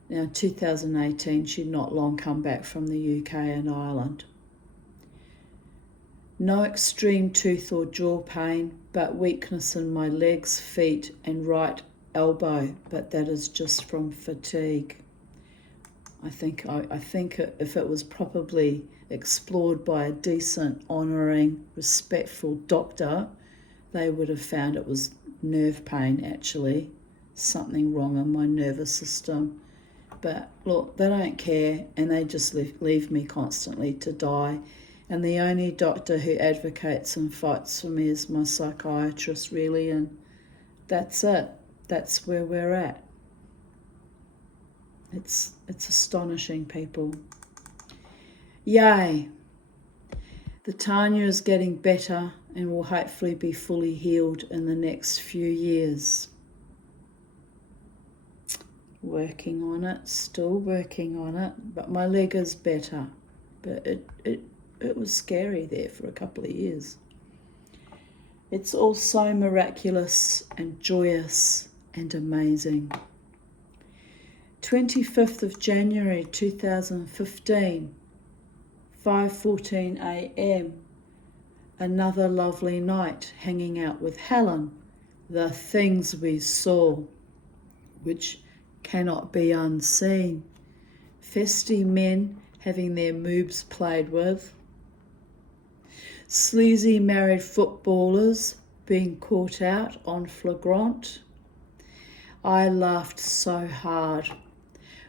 Now, 2018, she'd not long come back from the UK and Ireland. No extreme tooth or jaw pain, but weakness in my legs, feet and right elbow, but that is just from fatigue. I think if it was properly explored by a decent, honouring, respectful doctor, they would have found it was nerve pain actually, something wrong in my nervous system. But look, they don't care and they just leave me constantly to die. And the only doctor who advocates and fights for me is my psychiatrist, really, and that's it. That's where we're at. It's astonishing, people. Yay! The Tanya is getting better and will hopefully be fully healed in the next few years. Working on it, still working on it, but my leg is better. But it was scary there for a couple of years. It's all so miraculous and joyous and amazing. 25th of January 2015, 5:14 a.m. Another lovely night hanging out with Helen. The things we saw, which cannot be unseen. Festy men having their moobs played with. Sleazy married footballers being caught out on flagrant. I laughed so hard.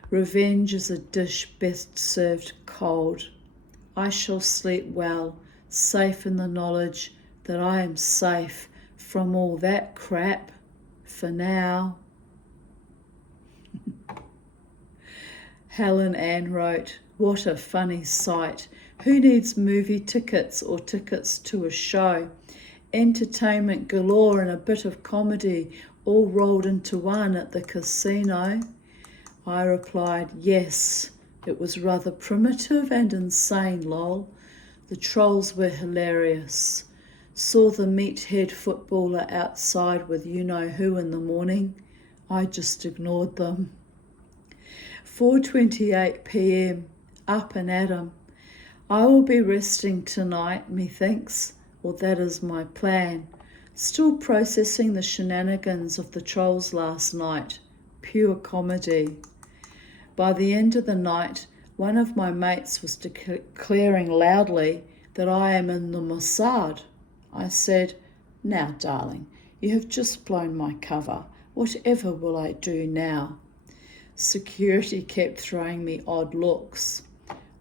Revenge is a dish best served cold. I shall sleep well, safe in the knowledge that I am safe from all that crap for now. Helen Ann wrote, "What a funny sight. Who needs movie tickets or tickets to a show? Entertainment galore and a bit of comedy all rolled into one at the casino." I replied, "Yes, it was rather primitive and insane, lol. The trolls were hilarious. Saw the meathead footballer outside with you-know-who in the morning. I just ignored them." 4:28 p.m, up and at 'em. I will be resting tonight, methinks, or that is my plan. Still processing the shenanigans of the trolls last night. Pure comedy. By the end of the night, one of my mates was declaring loudly that I am in the Mossad. I said, "Now, darling, you have just blown my cover. Whatever will I do now?" Security kept throwing me odd looks.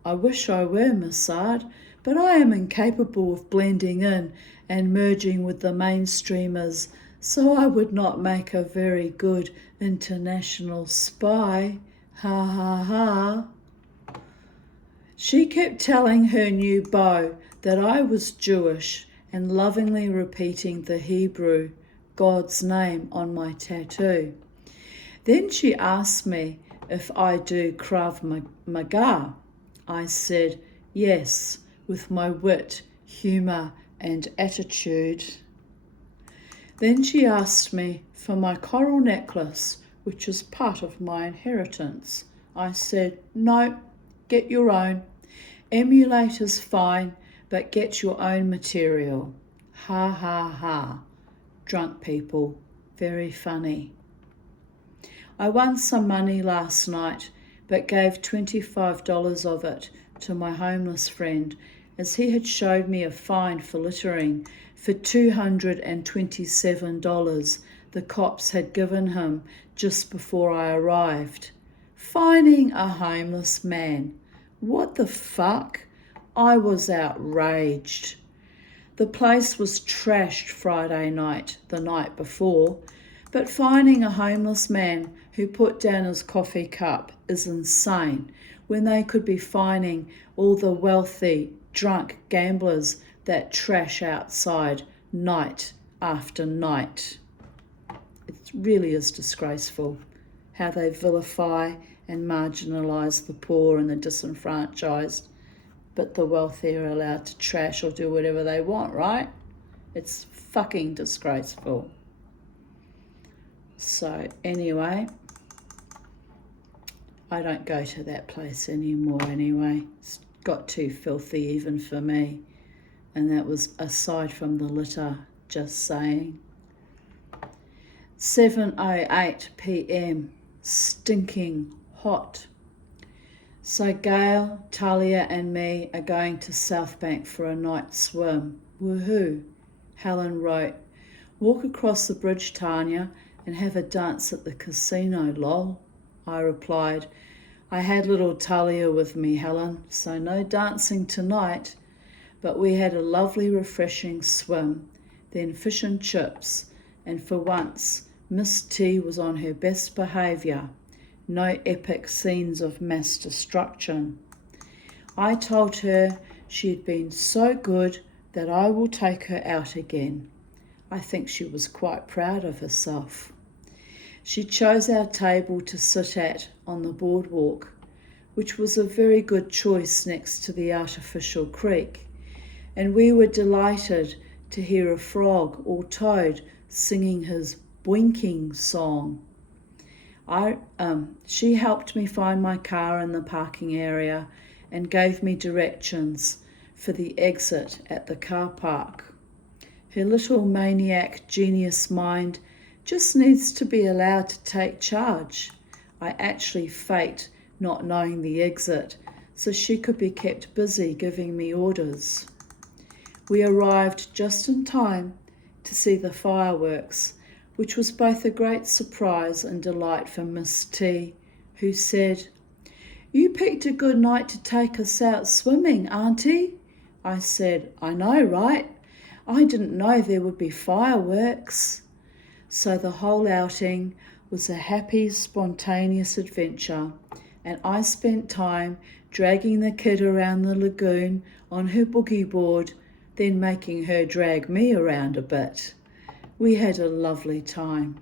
I wish I were Mossad, but I am incapable of blending in and merging with the mainstreamers, so I would not make a very good international spy. Ha ha ha. She kept telling her new beau that I was Jewish and lovingly repeating the Hebrew, God's name, on my tattoo. Then she asked me if I do Krav Maga. I said yes, with my wit, humour and attitude. Then she asked me for my coral necklace, which is part of my inheritance. I said, "No, get your own. Emulate is fine, but get your own material." Ha ha ha. Drunk people, very funny. I won some money last night, but gave $25 of it to my homeless friend, as he had showed me a fine for littering for $227 the cops had given him just before I arrived. Fining a homeless man. What the fuck? I was outraged. The place was trashed Friday night, the night before, but fining a homeless man who put down his coffee cup is insane when they could be fining all the wealthy, drunk gamblers that trash outside night after night. It really is disgraceful how they vilify and marginalise the poor and the disenfranchised, but the wealthy are allowed to trash or do whatever they want, right? It's fucking disgraceful. So anyway, I don't go to that place anymore anyway. It's got too filthy even for me. And that was aside from the litter, just saying. 7:08 p.m, stinking hot. So Gail, Talia and me are going to Southbank for a night swim. Woohoo, Helen wrote. Walk across the bridge, Tanya, and have a dance at the casino, lol. I replied, I had little Talia with me, Helen, so no dancing tonight. But we had a lovely refreshing swim, then fish and chips, and for once Miss T was on her best behaviour. No epic scenes of mass destruction. I told her she had been so good that I will take her out again. I think she was quite proud of herself. She chose our table to sit at on the boardwalk, which was a very good choice next to the artificial creek, and we were delighted to hear a frog or toad singing his boinking song. She helped me find my car in the parking area and gave me directions for the exit at the car park. Her little maniac genius mind just needs to be allowed to take charge. I actually faked not knowing the exit so she could be kept busy giving me orders. We arrived just in time to see the fireworks, which was both a great surprise and delight for Miss T, who said, You picked a good night to take us out swimming, Auntie. I said, I know, right? I didn't know there would be fireworks. So the whole outing was a happy, spontaneous adventure, and I spent time dragging the kid around the lagoon on her boogie board, then making her drag me around a bit. We had a lovely time.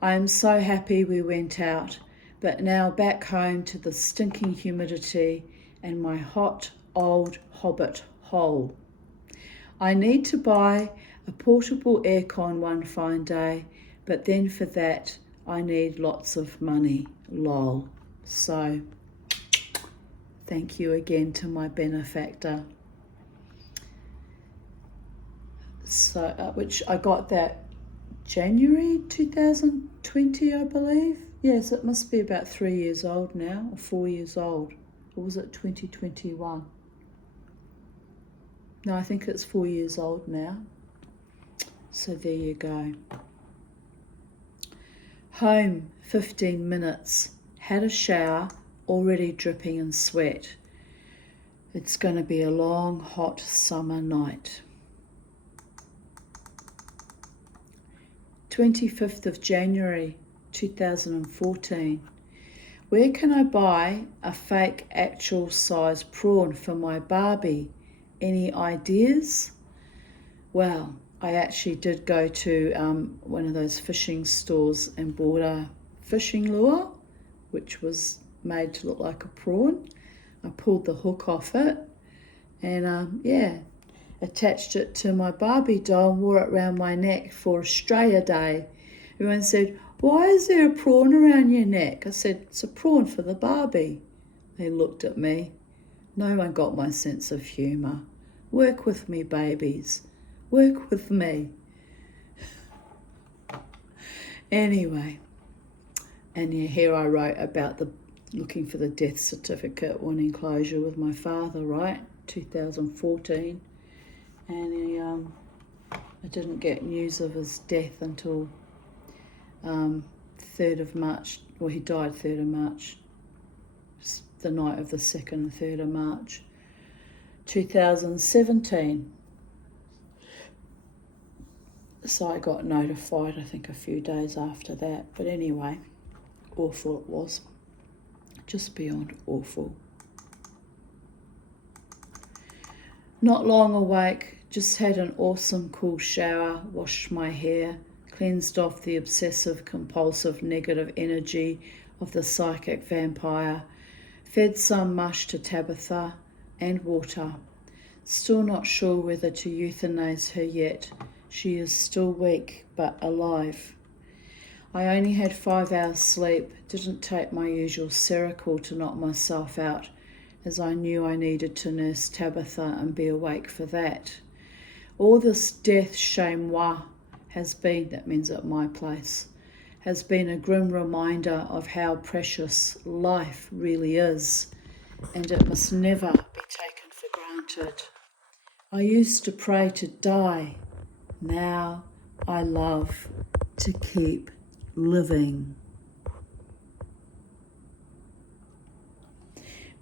I am so happy we went out, but now back home to the stinking humidity and my hot old hobbit hole. I need to buy a portable aircon one fine day, but then for that I need lots of money, lol. So, thank you again to my benefactor. So, which I got that January 2020, I believe. Yes, it must be about 3 years old now, or 4 years old. Or was it 2021? No, I think it's 4 years old now. So there you go. Home, 15 minutes. Had a shower, already dripping in sweat. It's going to be a long, hot summer night. 25th of January 2014. Where can I buy a fake actual size prawn for my Barbie? Any ideas? Well, I actually did go to one of those fishing stores and bought a fishing lure, which was made to look like a prawn. I pulled the hook off it and attached it to my Barbie doll and wore it around my neck for Australia Day. Everyone said, why is there a prawn around your neck? I said, it's a prawn for the Barbie. They looked at me. No one got my sense of humour. Work with me, babies. Work with me. Anyway, and here I wrote about looking for the death certificate, wanting closure with my father, right? 2014. And I didn't get news of his death until 3rd of March. Well, he died 3rd of March, the night of the 2nd and 3rd of March, 2017. So I got notified, I think, a few days after that. But anyway, awful it was. Just beyond awful. Not long awake, just had an awesome cool shower, washed my hair, cleansed off the obsessive compulsive negative energy of the psychic vampire, fed some mush to Tabitha and water. Still not sure whether to euthanize her yet. She is still weak but alive. I only had 5 hours sleep, didn't take my usual Seroquel to knock myself out, as I knew I needed to nurse Tabitha and be awake for that. All this death chez moi has been, that means at my place, has been a grim reminder of how precious life really is, and it must never be taken for granted. I used to pray to die. Now I love to keep living.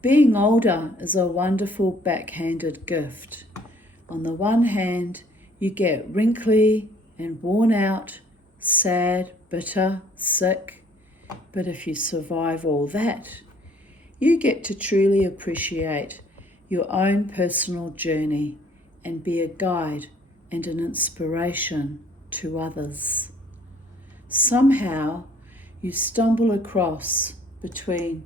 Being older is a wonderful backhanded gift. On the one hand, you get wrinkly and worn out, sad, bitter, sick. But if you survive all that, you get to truly appreciate your own personal journey and be a guide and an inspiration to others. Somehow, you stumble across between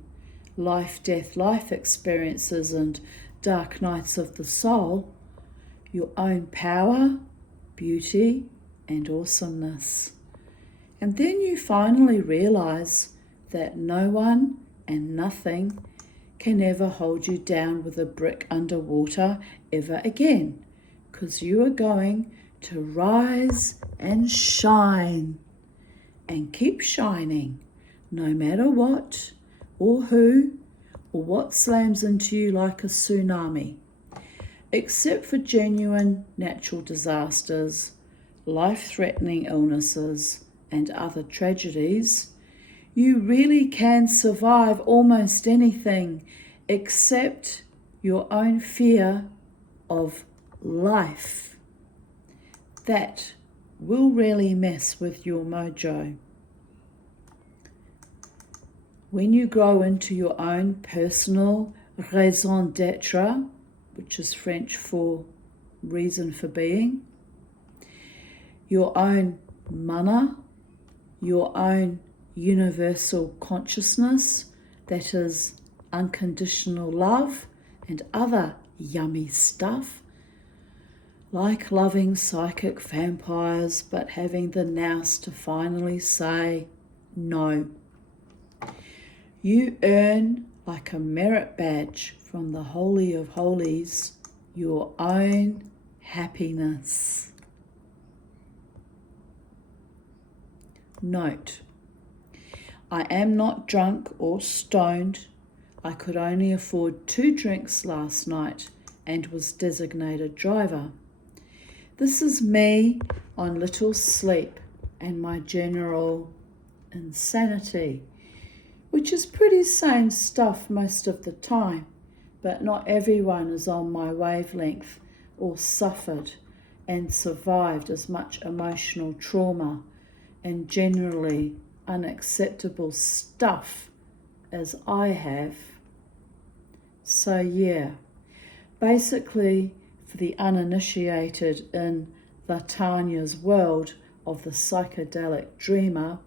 life, death, life experiences and dark nights of the soul, your own power, beauty, and awesomeness. And then you finally realize that no one and nothing can ever hold you down with a brick underwater ever again, because you are going to rise and shine and keep shining, no matter what or who or what slams into you like a tsunami. Except for genuine natural disasters, life-threatening illnesses, and other tragedies, you really can survive almost anything except your own fear of life. That will really mess with your mojo. When you grow into your own personal raison d'être, which is French for reason for being, your own mana, your own universal consciousness, that is unconditional love and other yummy stuff, like loving psychic vampires but having the nous to finally say no. You earn, like a merit badge from the Holy of Holies, your own happiness. Note: I am not drunk or stoned. I could only afford 2 drinks last night and was designated driver. This is me on little sleep and my general insanity, which is pretty sane stuff most of the time, but not everyone is on my wavelength or suffered and survived as much emotional trauma and generally unacceptable stuff as I have. So yeah, basically for the uninitiated in Latanya's world of the psychedelic dreamer,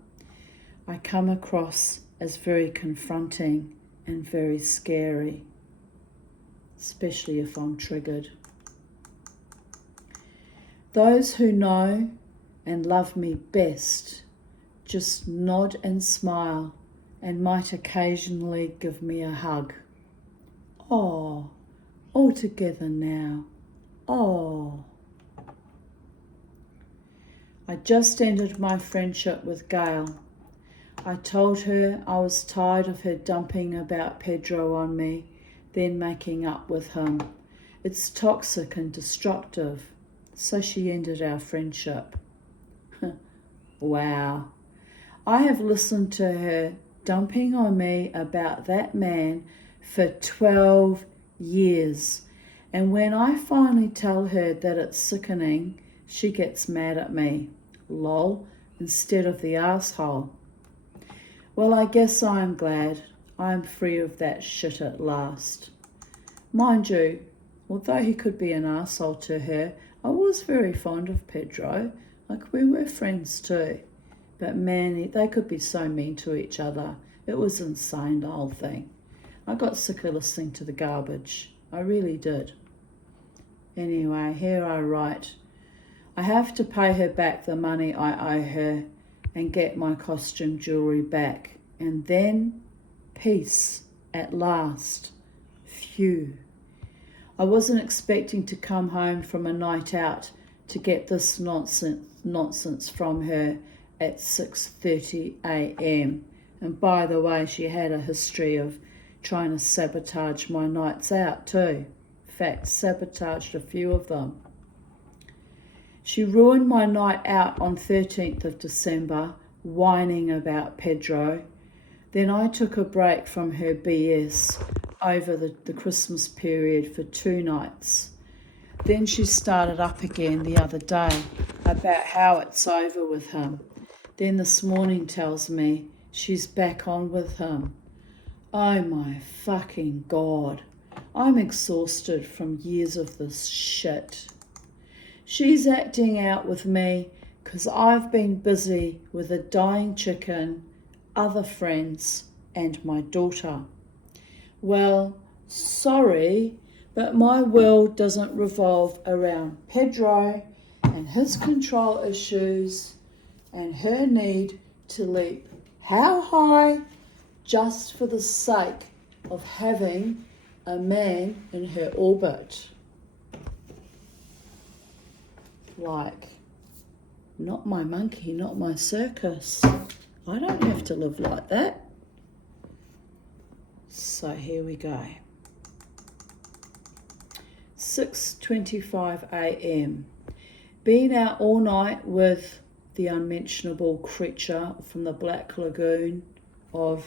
I come across as very confronting and very scary, especially if I'm triggered. Those who know and love me best just nod and smile and might occasionally give me a hug. Oh, all together now. Oh. I just ended my friendship with Gail. I told her I was tired of her dumping about Pedro on me, then making up with him. It's toxic and destructive. So she ended our friendship. Wow. I have listened to her dumping on me about that man for 12 years. And when I finally tell her that it's sickening, she gets mad at me. Lol, instead of the asshole. Well, I guess I'm glad I'm free of that shit at last. Mind you, Although he could be an arsehole to her, I was very fond of Pedro. Like, we were friends too. But man, they could be so mean to each other. It was insane, the whole thing. I got sick of listening to the garbage. I really did. Anyway, here I write. I have to pay her back the money I owe her and get my costume jewellery back. And then peace at last. Phew. I wasn't expecting to come home from a night out to get this nonsense from her at 6:30 a.m. And by the way, she had a history of trying to sabotage my nights out too. In fact, sabotaged a few of them. She ruined my night out on 13th of December, whining about Pedro. Then I took a break from her BS over the Christmas period for 2 nights. Then she started up again the other day about how it's over with him. Then this morning tells me she's back on with him. Oh my fucking God. I'm exhausted from years of this shit. She's acting out with me because I've been busy with a dying chicken, other friends, and my daughter. Well, sorry, but my world doesn't revolve around Pedro and his control issues and her need to leap how high just for the sake of having a man in her orbit. Like, not my monkey, not my circus. I don't have to live like that. So here we go. 6:25 a.m. Been out all night with the unmentionable creature from the Black Lagoon of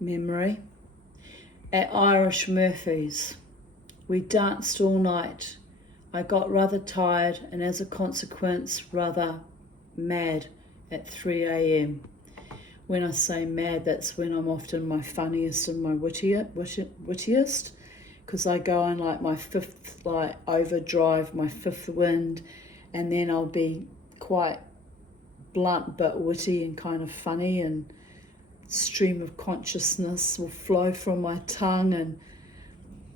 memory at Irish Murphy's. We danced all night. I got rather tired and as a consequence rather mad at 3 a.m. When I say mad, that's when I'm often my funniest and my wittiest, because I go on like my fifth overdrive, my fifth wind, and then I'll be quite blunt but witty and kind of funny, and stream of consciousness will flow from my tongue, and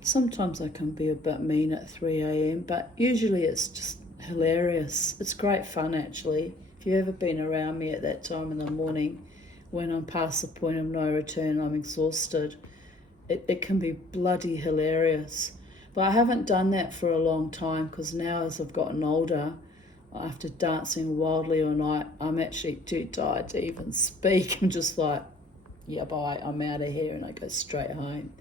sometimes I can be a bit mean at 3 a.m, but usually it's just hilarious. It's great fun, actually. If you've ever been around me at that time in the morning, when I'm past the point of no return, I'm exhausted, it can be bloody hilarious. But I haven't done that for a long time, because now as I've gotten older, after dancing wildly all night, I'm actually too tired to even speak. I'm just like, yeah, bye, I'm out of here, and I go straight home.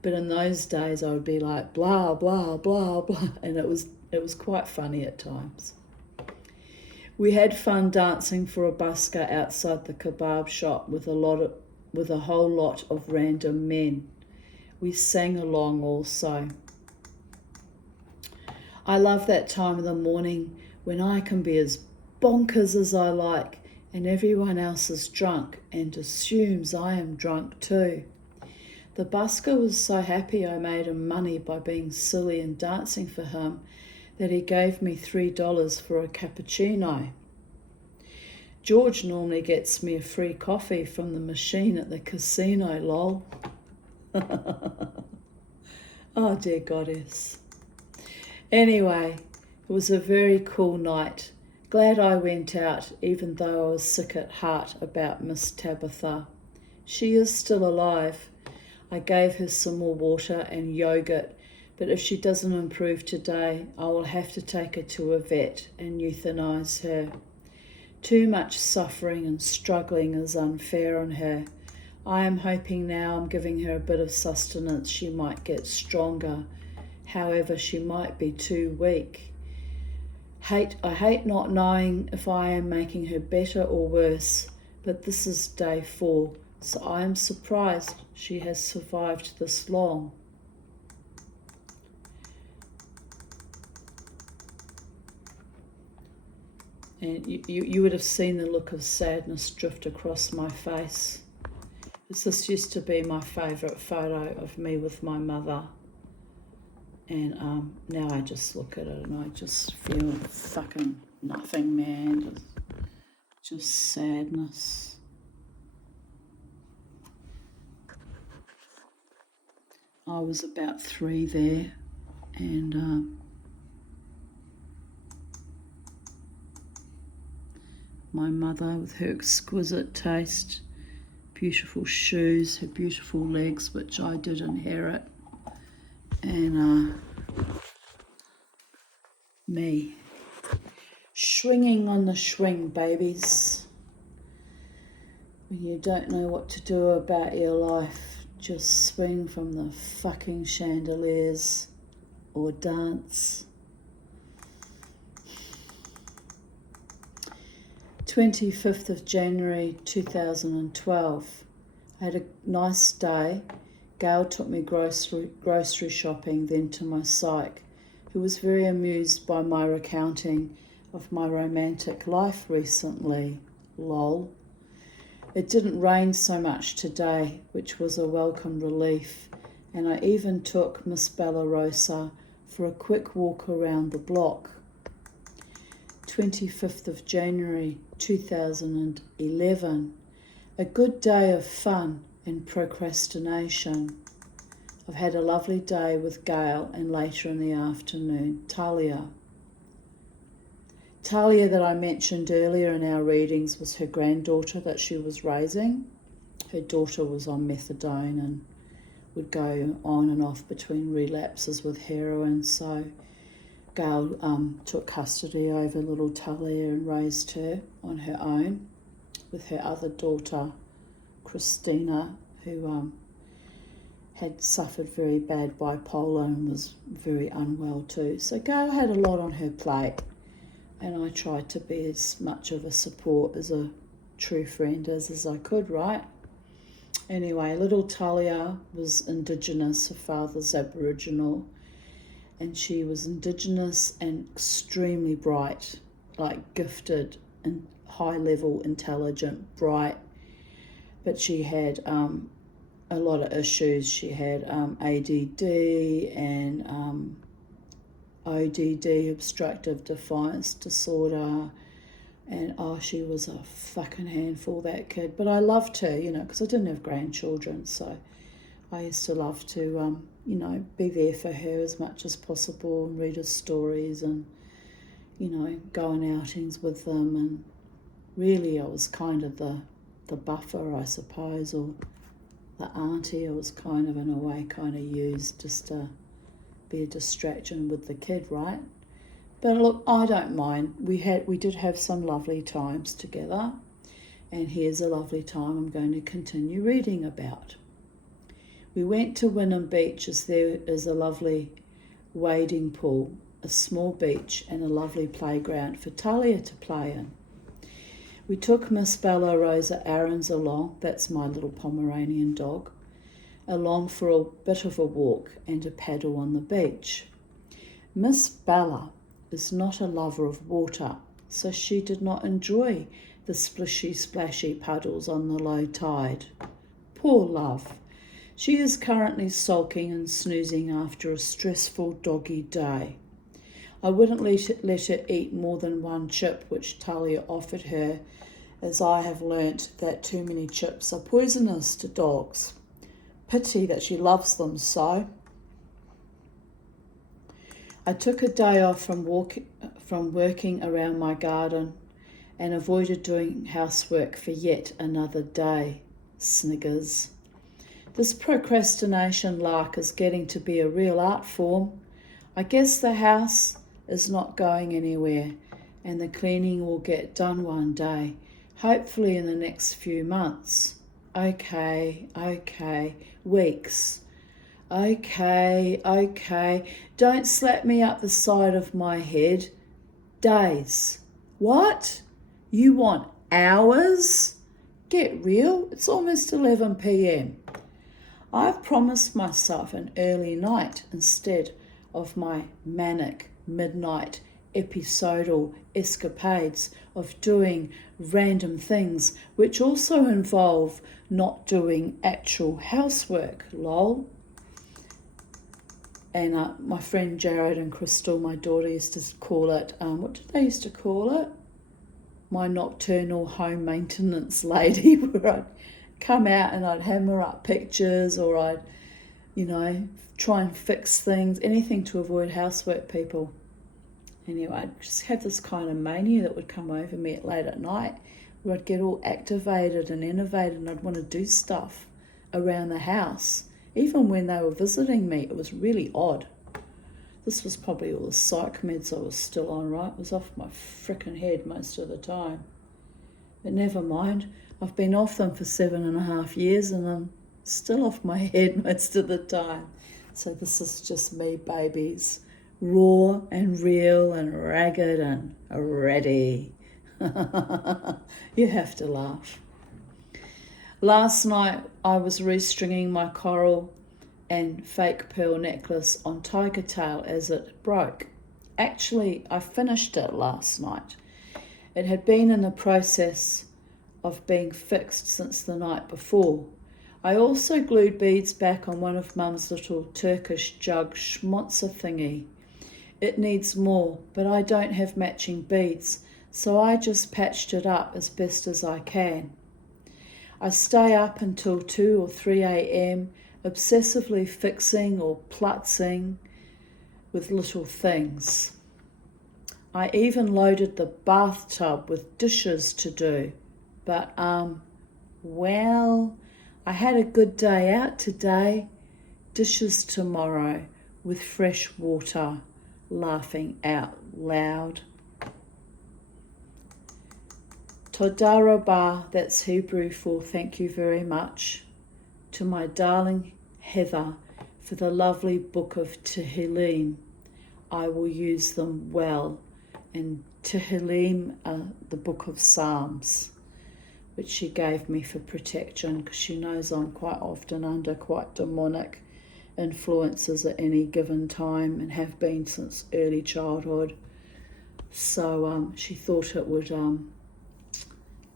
But in those days, I would be like, blah, blah, blah, blah. And it was quite funny at times. We had fun dancing for a busker outside the kebab shop with a whole lot of random men. We sang along also. I love that time of the morning when I can be as bonkers as I like and everyone else is drunk and assumes I am drunk too. The busker was so happy I made him money by being silly and dancing for him that he gave me $3 for a cappuccino. George normally gets me a free coffee from the machine at the casino, lol. Oh dear goddess. Anyway, it was a very cool night. Glad I went out, even though I was sick at heart about Miss Tabitha. She is still alive. I gave her some more water and yogurt, but if she doesn't improve today, I will have to take her to a vet and euthanize her. Too much suffering and struggling is unfair on her. I am hoping now I'm giving her a bit of sustenance she might get stronger. However, she might be too weak. I hate not knowing if I am making her better or worse, but this is day 4, so I am surprised she has survived this long. And you would have seen the look of sadness drift across my face. This used to be my favourite photo of me with my mother. And now I just look at it and I just feel fucking nothing, man. Just sadness. I was about 3 there, and my mother with her exquisite taste, beautiful shoes, her beautiful legs, which I did inherit, and me swinging on the swing, babies. When you don't know what to do about your life, just swing from the fucking chandeliers or dance. 25th of January 2012. I had a nice day. Gail took me grocery shopping, then to my psych, who was very amused by my recounting of my romantic life recently. Lol. It didn't rain so much today, which was a welcome relief, and I even took Miss Bella Rosa for a quick walk around the block. 25th of January 2011. A good day of fun and procrastination. I've had a lovely day with Gail, and later in the afternoon, Talia. Talia, that I mentioned earlier in our readings, was her granddaughter that she was raising. Her daughter was on methadone and would go on and off between relapses with heroin, so Gail took custody over little Talia and raised her on her own with her other daughter, Christina, who had suffered very bad bipolar and was very unwell too. So Gail had a lot on her plate, and I tried to be as much of a support as a true friend as I could, right? Anyway, little Talia was Indigenous, her father's Aboriginal, and she was Indigenous and extremely bright, like gifted and high-level intelligent, bright, but she had a lot of issues. She had ADD and ODD, obstructive defiance disorder, and she was a fucking handful, that kid. But I loved her, because I didn't have grandchildren, so I used to love to, be there for her as much as possible and read her stories and, go on outings with them. And really I was kind of the buffer, I suppose, or the auntie. I was kind of, in a way, kind of used just to be a distraction with the kid, right? But look, I don't mind. We did have some lovely times together, and here's a lovely time I'm going to continue reading about. We went to Wynnum Beach, as there is a lovely wading pool, a small beach, and a lovely playground for Talia to play in. We took Miss Bella Rosa Aarons along, that's my little Pomeranian dog, along for a bit of a walk and a paddle on the beach. Miss Bella is not a lover of water, so she did not enjoy the splashy puddles on the low tide. Poor love. She is currently sulking and snoozing after a stressful doggy day. I wouldn't let her eat more than one chip which Talia offered her, as I have learnt that too many chips are poisonous to dogs. Pity that she loves them so. I took a day off from working around my garden and avoided doing housework for yet another day. Sniggers. This procrastination lark is getting to be a real art form. I guess the house is not going anywhere, and the cleaning will get done one day, hopefully in the next few months. Okay, weeks. Okay, don't slap me up the side of my head. Days. What? You want hours? Get real, it's almost 11 p.m. I've promised myself an early night instead of my manic midnight episodal escapades of doing random things which also involve not doing actual housework, lol. And my friend Jared and Crystal, my daughter, used to call it, what did they used to call it? My nocturnal home maintenance lady, where I'd come out and I'd hammer up pictures, or I'd, try and fix things, anything to avoid housework people. Anyway, I'd just have this kind of mania that would come over me late at night, where I'd get all activated and innovative, and I'd want to do stuff around the house. Even when they were visiting me, it was really odd. This was probably all the psych meds I was still on, right? It was off my frickin' head most of the time. But never mind, I've been off them for 7.5 years and I'm still off my head most of the time. So this is just me, babies. Raw and real and ragged and ready. You have to laugh. Last night I was restringing my coral and fake pearl necklace on Tiger Tail as it broke. Actually, I finished it last night. It had been in the process of being fixed since the night before. I also glued beads back on one of Mum's little Turkish jug schmotzer thingy. It needs more, but I don't have matching beads, so I just patched it up as best as I can. I stay up until 2 or 3 a.m, obsessively fixing or plutzing with little things. I even loaded the bathtub with dishes to do, but well, I had a good day out today. Dishes tomorrow with fresh water, laughing out loud. Toda rabah, that's Hebrew for thank you very much, to my darling Heather for the lovely book of Tehillim. I will use them well. And Tehillim, the book of Psalms, which she gave me for protection, because she knows I'm quite often under quite demonic influences at any given time and have been since early childhood. So she thought it would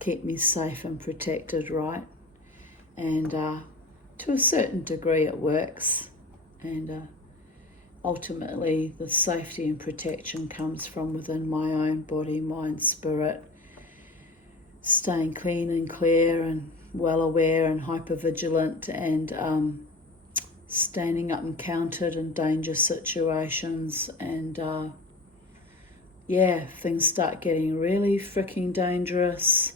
keep me safe and protected, right? And to a certain degree it works. And ultimately the safety and protection comes from within my own body, mind, spirit, staying clean and clear and well aware and hypervigilant, and standing up and counted in danger situations. And if things start getting really freaking dangerous,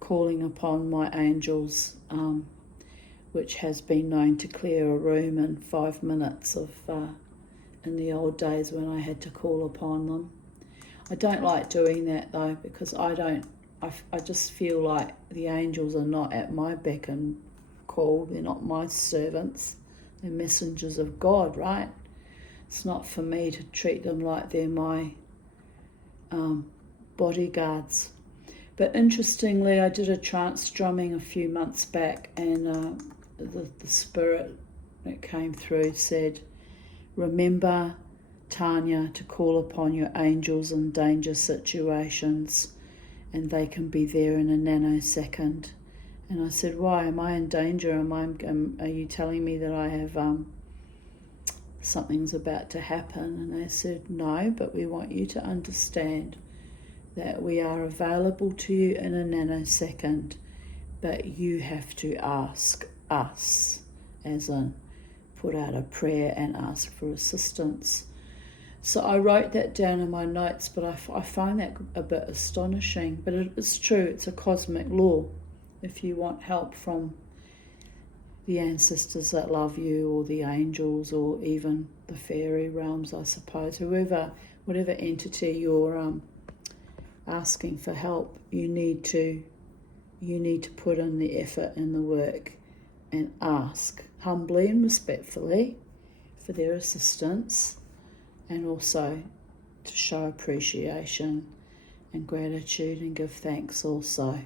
calling upon my angels, which has been known to clear a room in 5 minutes in the old days when I had to call upon them. I don't like doing that though, because I just feel like the angels are not at my beck and call. They're not my servants. They're messengers of God, right? It's not for me to treat them like they're my bodyguards. But interestingly, I did a trance drumming a few months back, and the spirit that came through said, remember, Tanya, to call upon your angels in danger situations, and they can be there in a nanosecond. And I said, why? Am I in danger? Are you telling me that I have something's about to happen? And they said, no, but we want you to understand that we are available to you in a nanosecond, but you have to ask us, as in put out a prayer and ask for assistance. So I wrote that down in my notes, but I find that a bit astonishing. But it's true, it's a cosmic law. If you want help from the ancestors that love you, or the angels, or even the fairy realms, I suppose, whatever entity you're asking for help, you need to put in the effort and the work and ask humbly and respectfully for their assistance, and also to show appreciation and gratitude and give thanks also.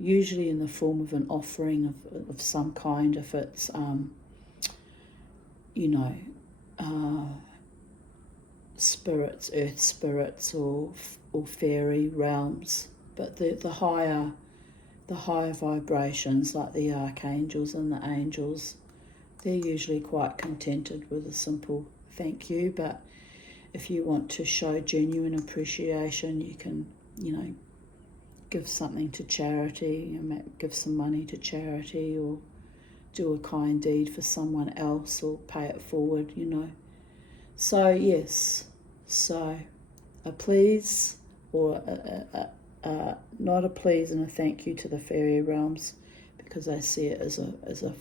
Usually in the form of an offering of some kind, if it's spirits, earth spirits, or fairy realms. But the higher vibrations, like the archangels and the angels, they're usually quite contented with a simple thank you, but if you want to show genuine appreciation, you can, give something to charity, give some money to charity, or do a kind deed for someone else, or pay it forward, So yes, so a please, or not a please and a thank you to the fairy realms, because I see it as a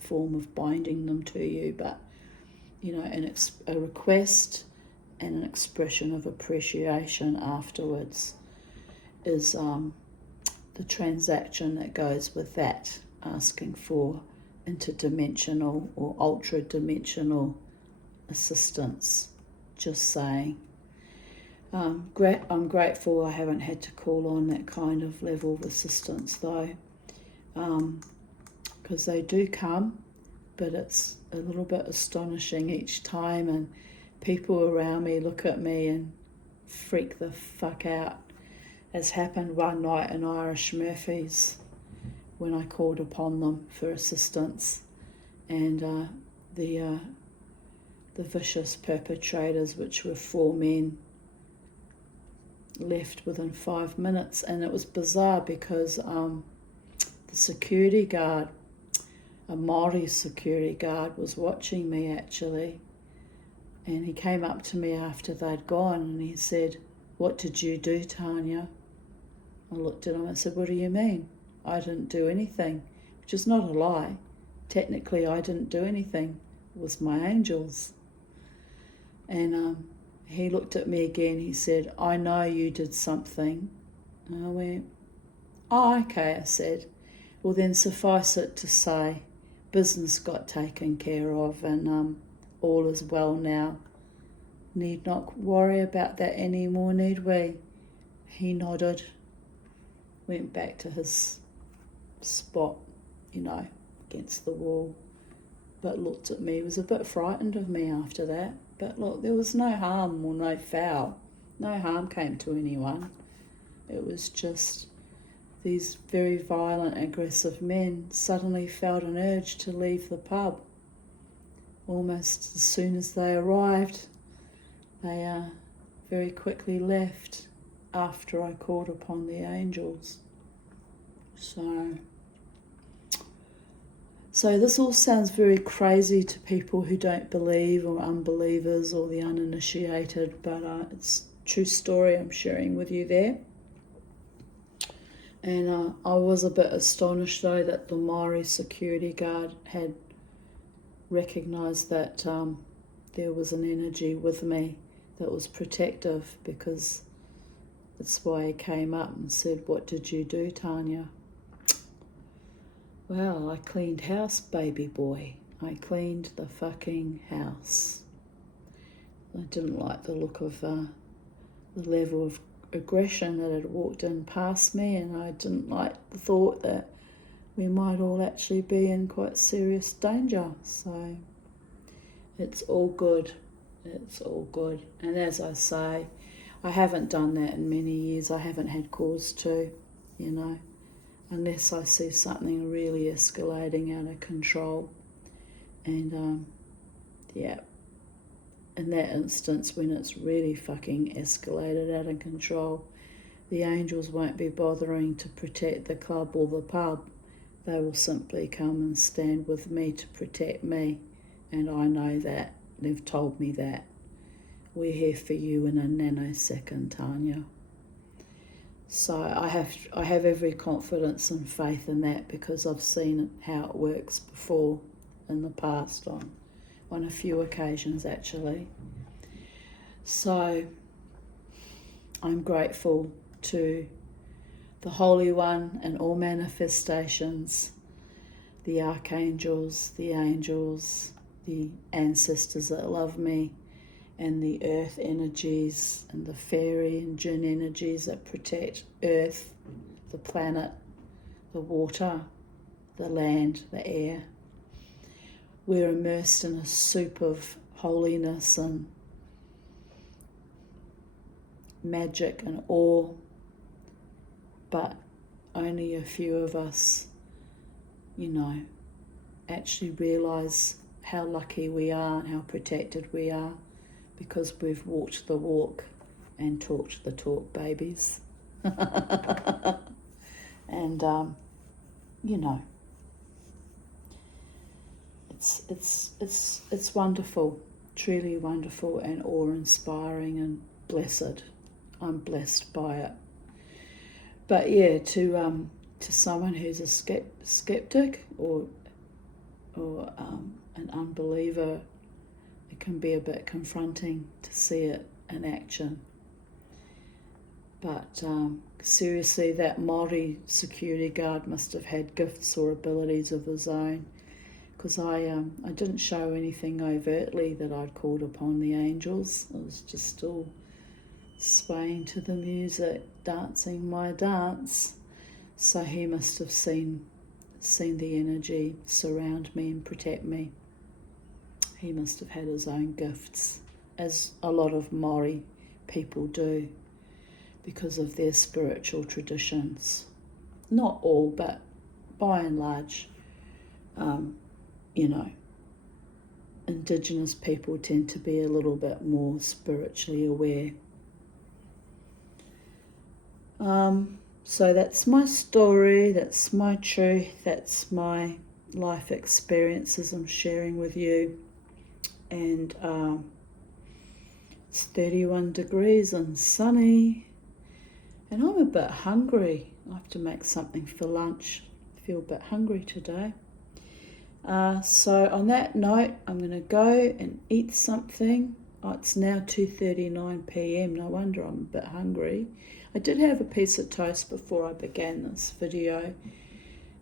form of binding them to you, but a request and an expression of appreciation afterwards is the transaction that goes with that, asking for interdimensional or ultra-dimensional assistance. Just saying. I'm grateful I haven't had to call on that kind of level of assistance though, because they do come, but it's a little bit astonishing each time, and people around me look at me and freak the fuck out, as happened one night in Irish Murphy's when I called upon them for assistance, and the vicious perpetrators, which were 4 men, left within 5 minutes. And it was bizarre because the security guard, a Māori security guard, was watching me actually, and he came up to me after they'd gone and he said, "What did you do, Tanya?" I looked at him and said, "What do you mean? I didn't do anything," which is not a lie. Technically, I didn't do anything. It was my angels. And he looked at me again. He said, "I know you did something." And I went, "Oh, okay," I said. "Well, then suffice it to say, business got taken care of, and all is well now. Need not worry about that anymore, need we?" He nodded, went back to his spot, against the wall, but looked at me, was a bit frightened of me after that. But look, there was no harm or no foul. No harm came to anyone. It was just these very violent, aggressive men suddenly felt an urge to leave the pub. Almost as soon as they arrived, they very quickly left after I called upon the angels. So this all sounds very crazy to people who don't believe, or unbelievers, or the uninitiated, but it's a true story I'm sharing with you there. And I was a bit astonished though that the Māori security guard had recognised that there was an energy with me that was protective, because that's why he came up and said, "What did you do, Tanya?" Well, I cleaned house, baby boy. I cleaned the fucking house. I didn't like the look of the level of aggression that had walked in past me, and I didn't like the thought that we might all actually be in quite serious danger. So it's all good. It's all good. And as I say, I haven't done that in many years. I haven't had cause to, unless I see something really escalating out of control. And in that instance, when it's really fucking escalated out of control, the angels won't be bothering to protect the club or the pub. They will simply come and stand with me to protect me. And I know that. They've told me that. We're here for you in a nanosecond, Tanya. So I have every confidence and faith in that, because I've seen how it works before in the past on a few occasions actually. So I'm grateful to the Holy One and all manifestations, the archangels, the angels, the ancestors that love me, and the earth energies and the fairy and jinn energies that protect earth, the planet, the water, the land, the air. We're immersed in a soup of holiness and magic and awe, but only a few of us, actually realise how lucky we are and how protected we are because we've walked the walk and talked the talk, babies. And you know, it's wonderful, truly wonderful and awe-inspiring and blessed. I'm blessed by it. But yeah, to someone who's a skeptic or an unbeliever, it can be a bit confronting to see it in action. But seriously, that Māori security guard must have had gifts or abilities of his own, because I didn't show anything overtly that I'd called upon the angels. I was just still swaying to the music, dancing my dance. So he must have seen the energy surround me and protect me. He must have had his own gifts, as a lot of Māori people do, because of their spiritual traditions. Not all, but by and large, you know, Indigenous people tend to be a little bit more spiritually aware. So that's my story, that's my truth, that's my life experiences I'm sharing with you. And it's 31 degrees and sunny. And I'm a bit hungry. I have to make something for lunch. I feel a bit hungry today. So on that note, I'm going to go and eat something. Oh, it's now 2:39 p.m. No wonder I'm a bit hungry. I did have a piece of toast before I began this video,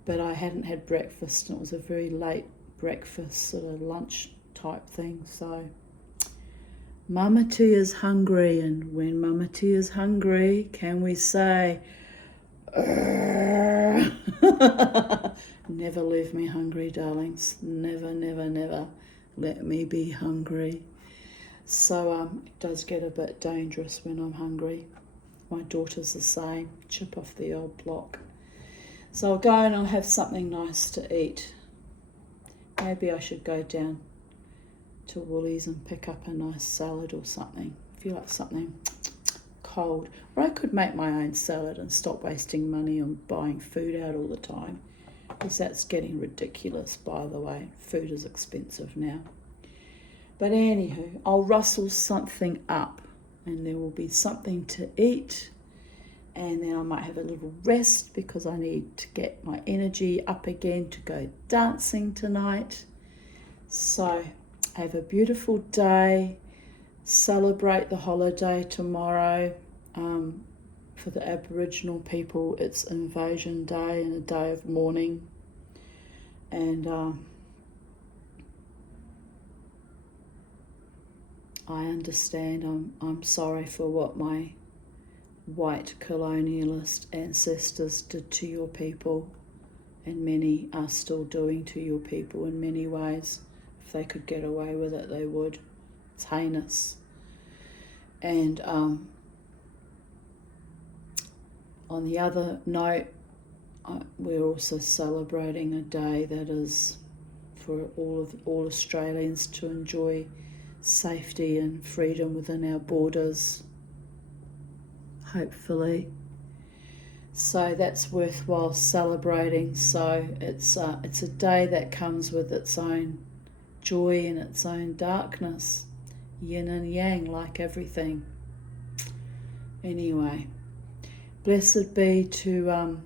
but I hadn't had breakfast, and it was a very late breakfast, sort of lunch type thing. So Mama T is hungry, and when Mama T is hungry, can we say, never leave me hungry, darlings. Never, never, never let me be hungry. So it does get a bit dangerous when I'm hungry. My daughter's the same, chip off the old block. So I'll go and I'll have something nice to eat. Maybe I should go down to Woolies and pick up a nice salad or something. I feel like something cold. Or I could make my own salad and stop wasting money on buying food out all the time, because that's getting ridiculous, by the way. Food is expensive now. But anywho, I'll rustle something up and there will be something to eat, and then I might have a little rest because I need to get my energy up again to go dancing tonight. So have a beautiful day. Celebrate the holiday tomorrow. For the Aboriginal people, it's Invasion Day and a day of mourning. And I understand. I'm sorry for what my white colonialist ancestors did to your people, and many are still doing to your people in many ways. If they could get away with it, they would. It's heinous. And on the other note, we're also celebrating a day that is for all Australians to enjoy safety and freedom within our borders, hopefully. So that's worthwhile celebrating. So it's a day that comes with its own joy and its own darkness, yin and yang, like everything. Anyway, blessed be to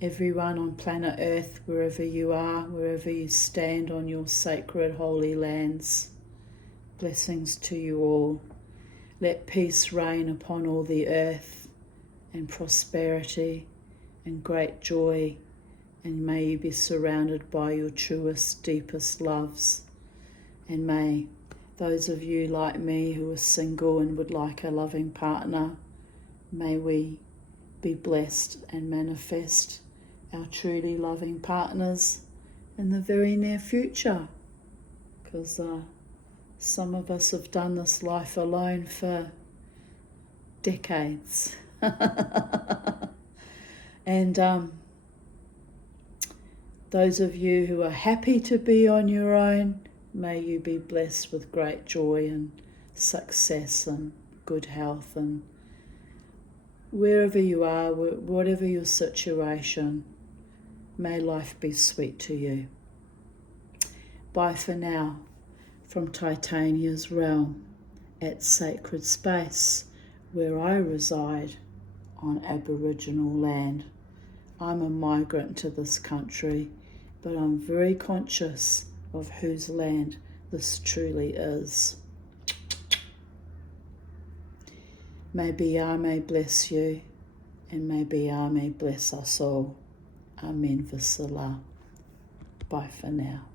everyone on planet Earth, wherever you are, wherever you stand on your sacred holy lands. Blessings to you all. Let peace reign upon all the earth, and prosperity and great joy, and may you be surrounded by your truest, deepest loves. And may those of you like me who are single and would like a loving partner, may we be blessed and manifest our truly loving partners in the very near future, because some of us have done this life alone for decades. And Those of you who are happy to be on your own, may you be blessed with great joy and success and good health, and wherever you are, whatever your situation, may life be sweet to you. Bye for now from Titania's realm at Sacred Space, where I reside on Aboriginal land. I'm a migrant to this country, but I'm very conscious of whose land this truly is. May Biyah may bless you, and may Biyah may bless us all. Amen V'Salah. Bye for now.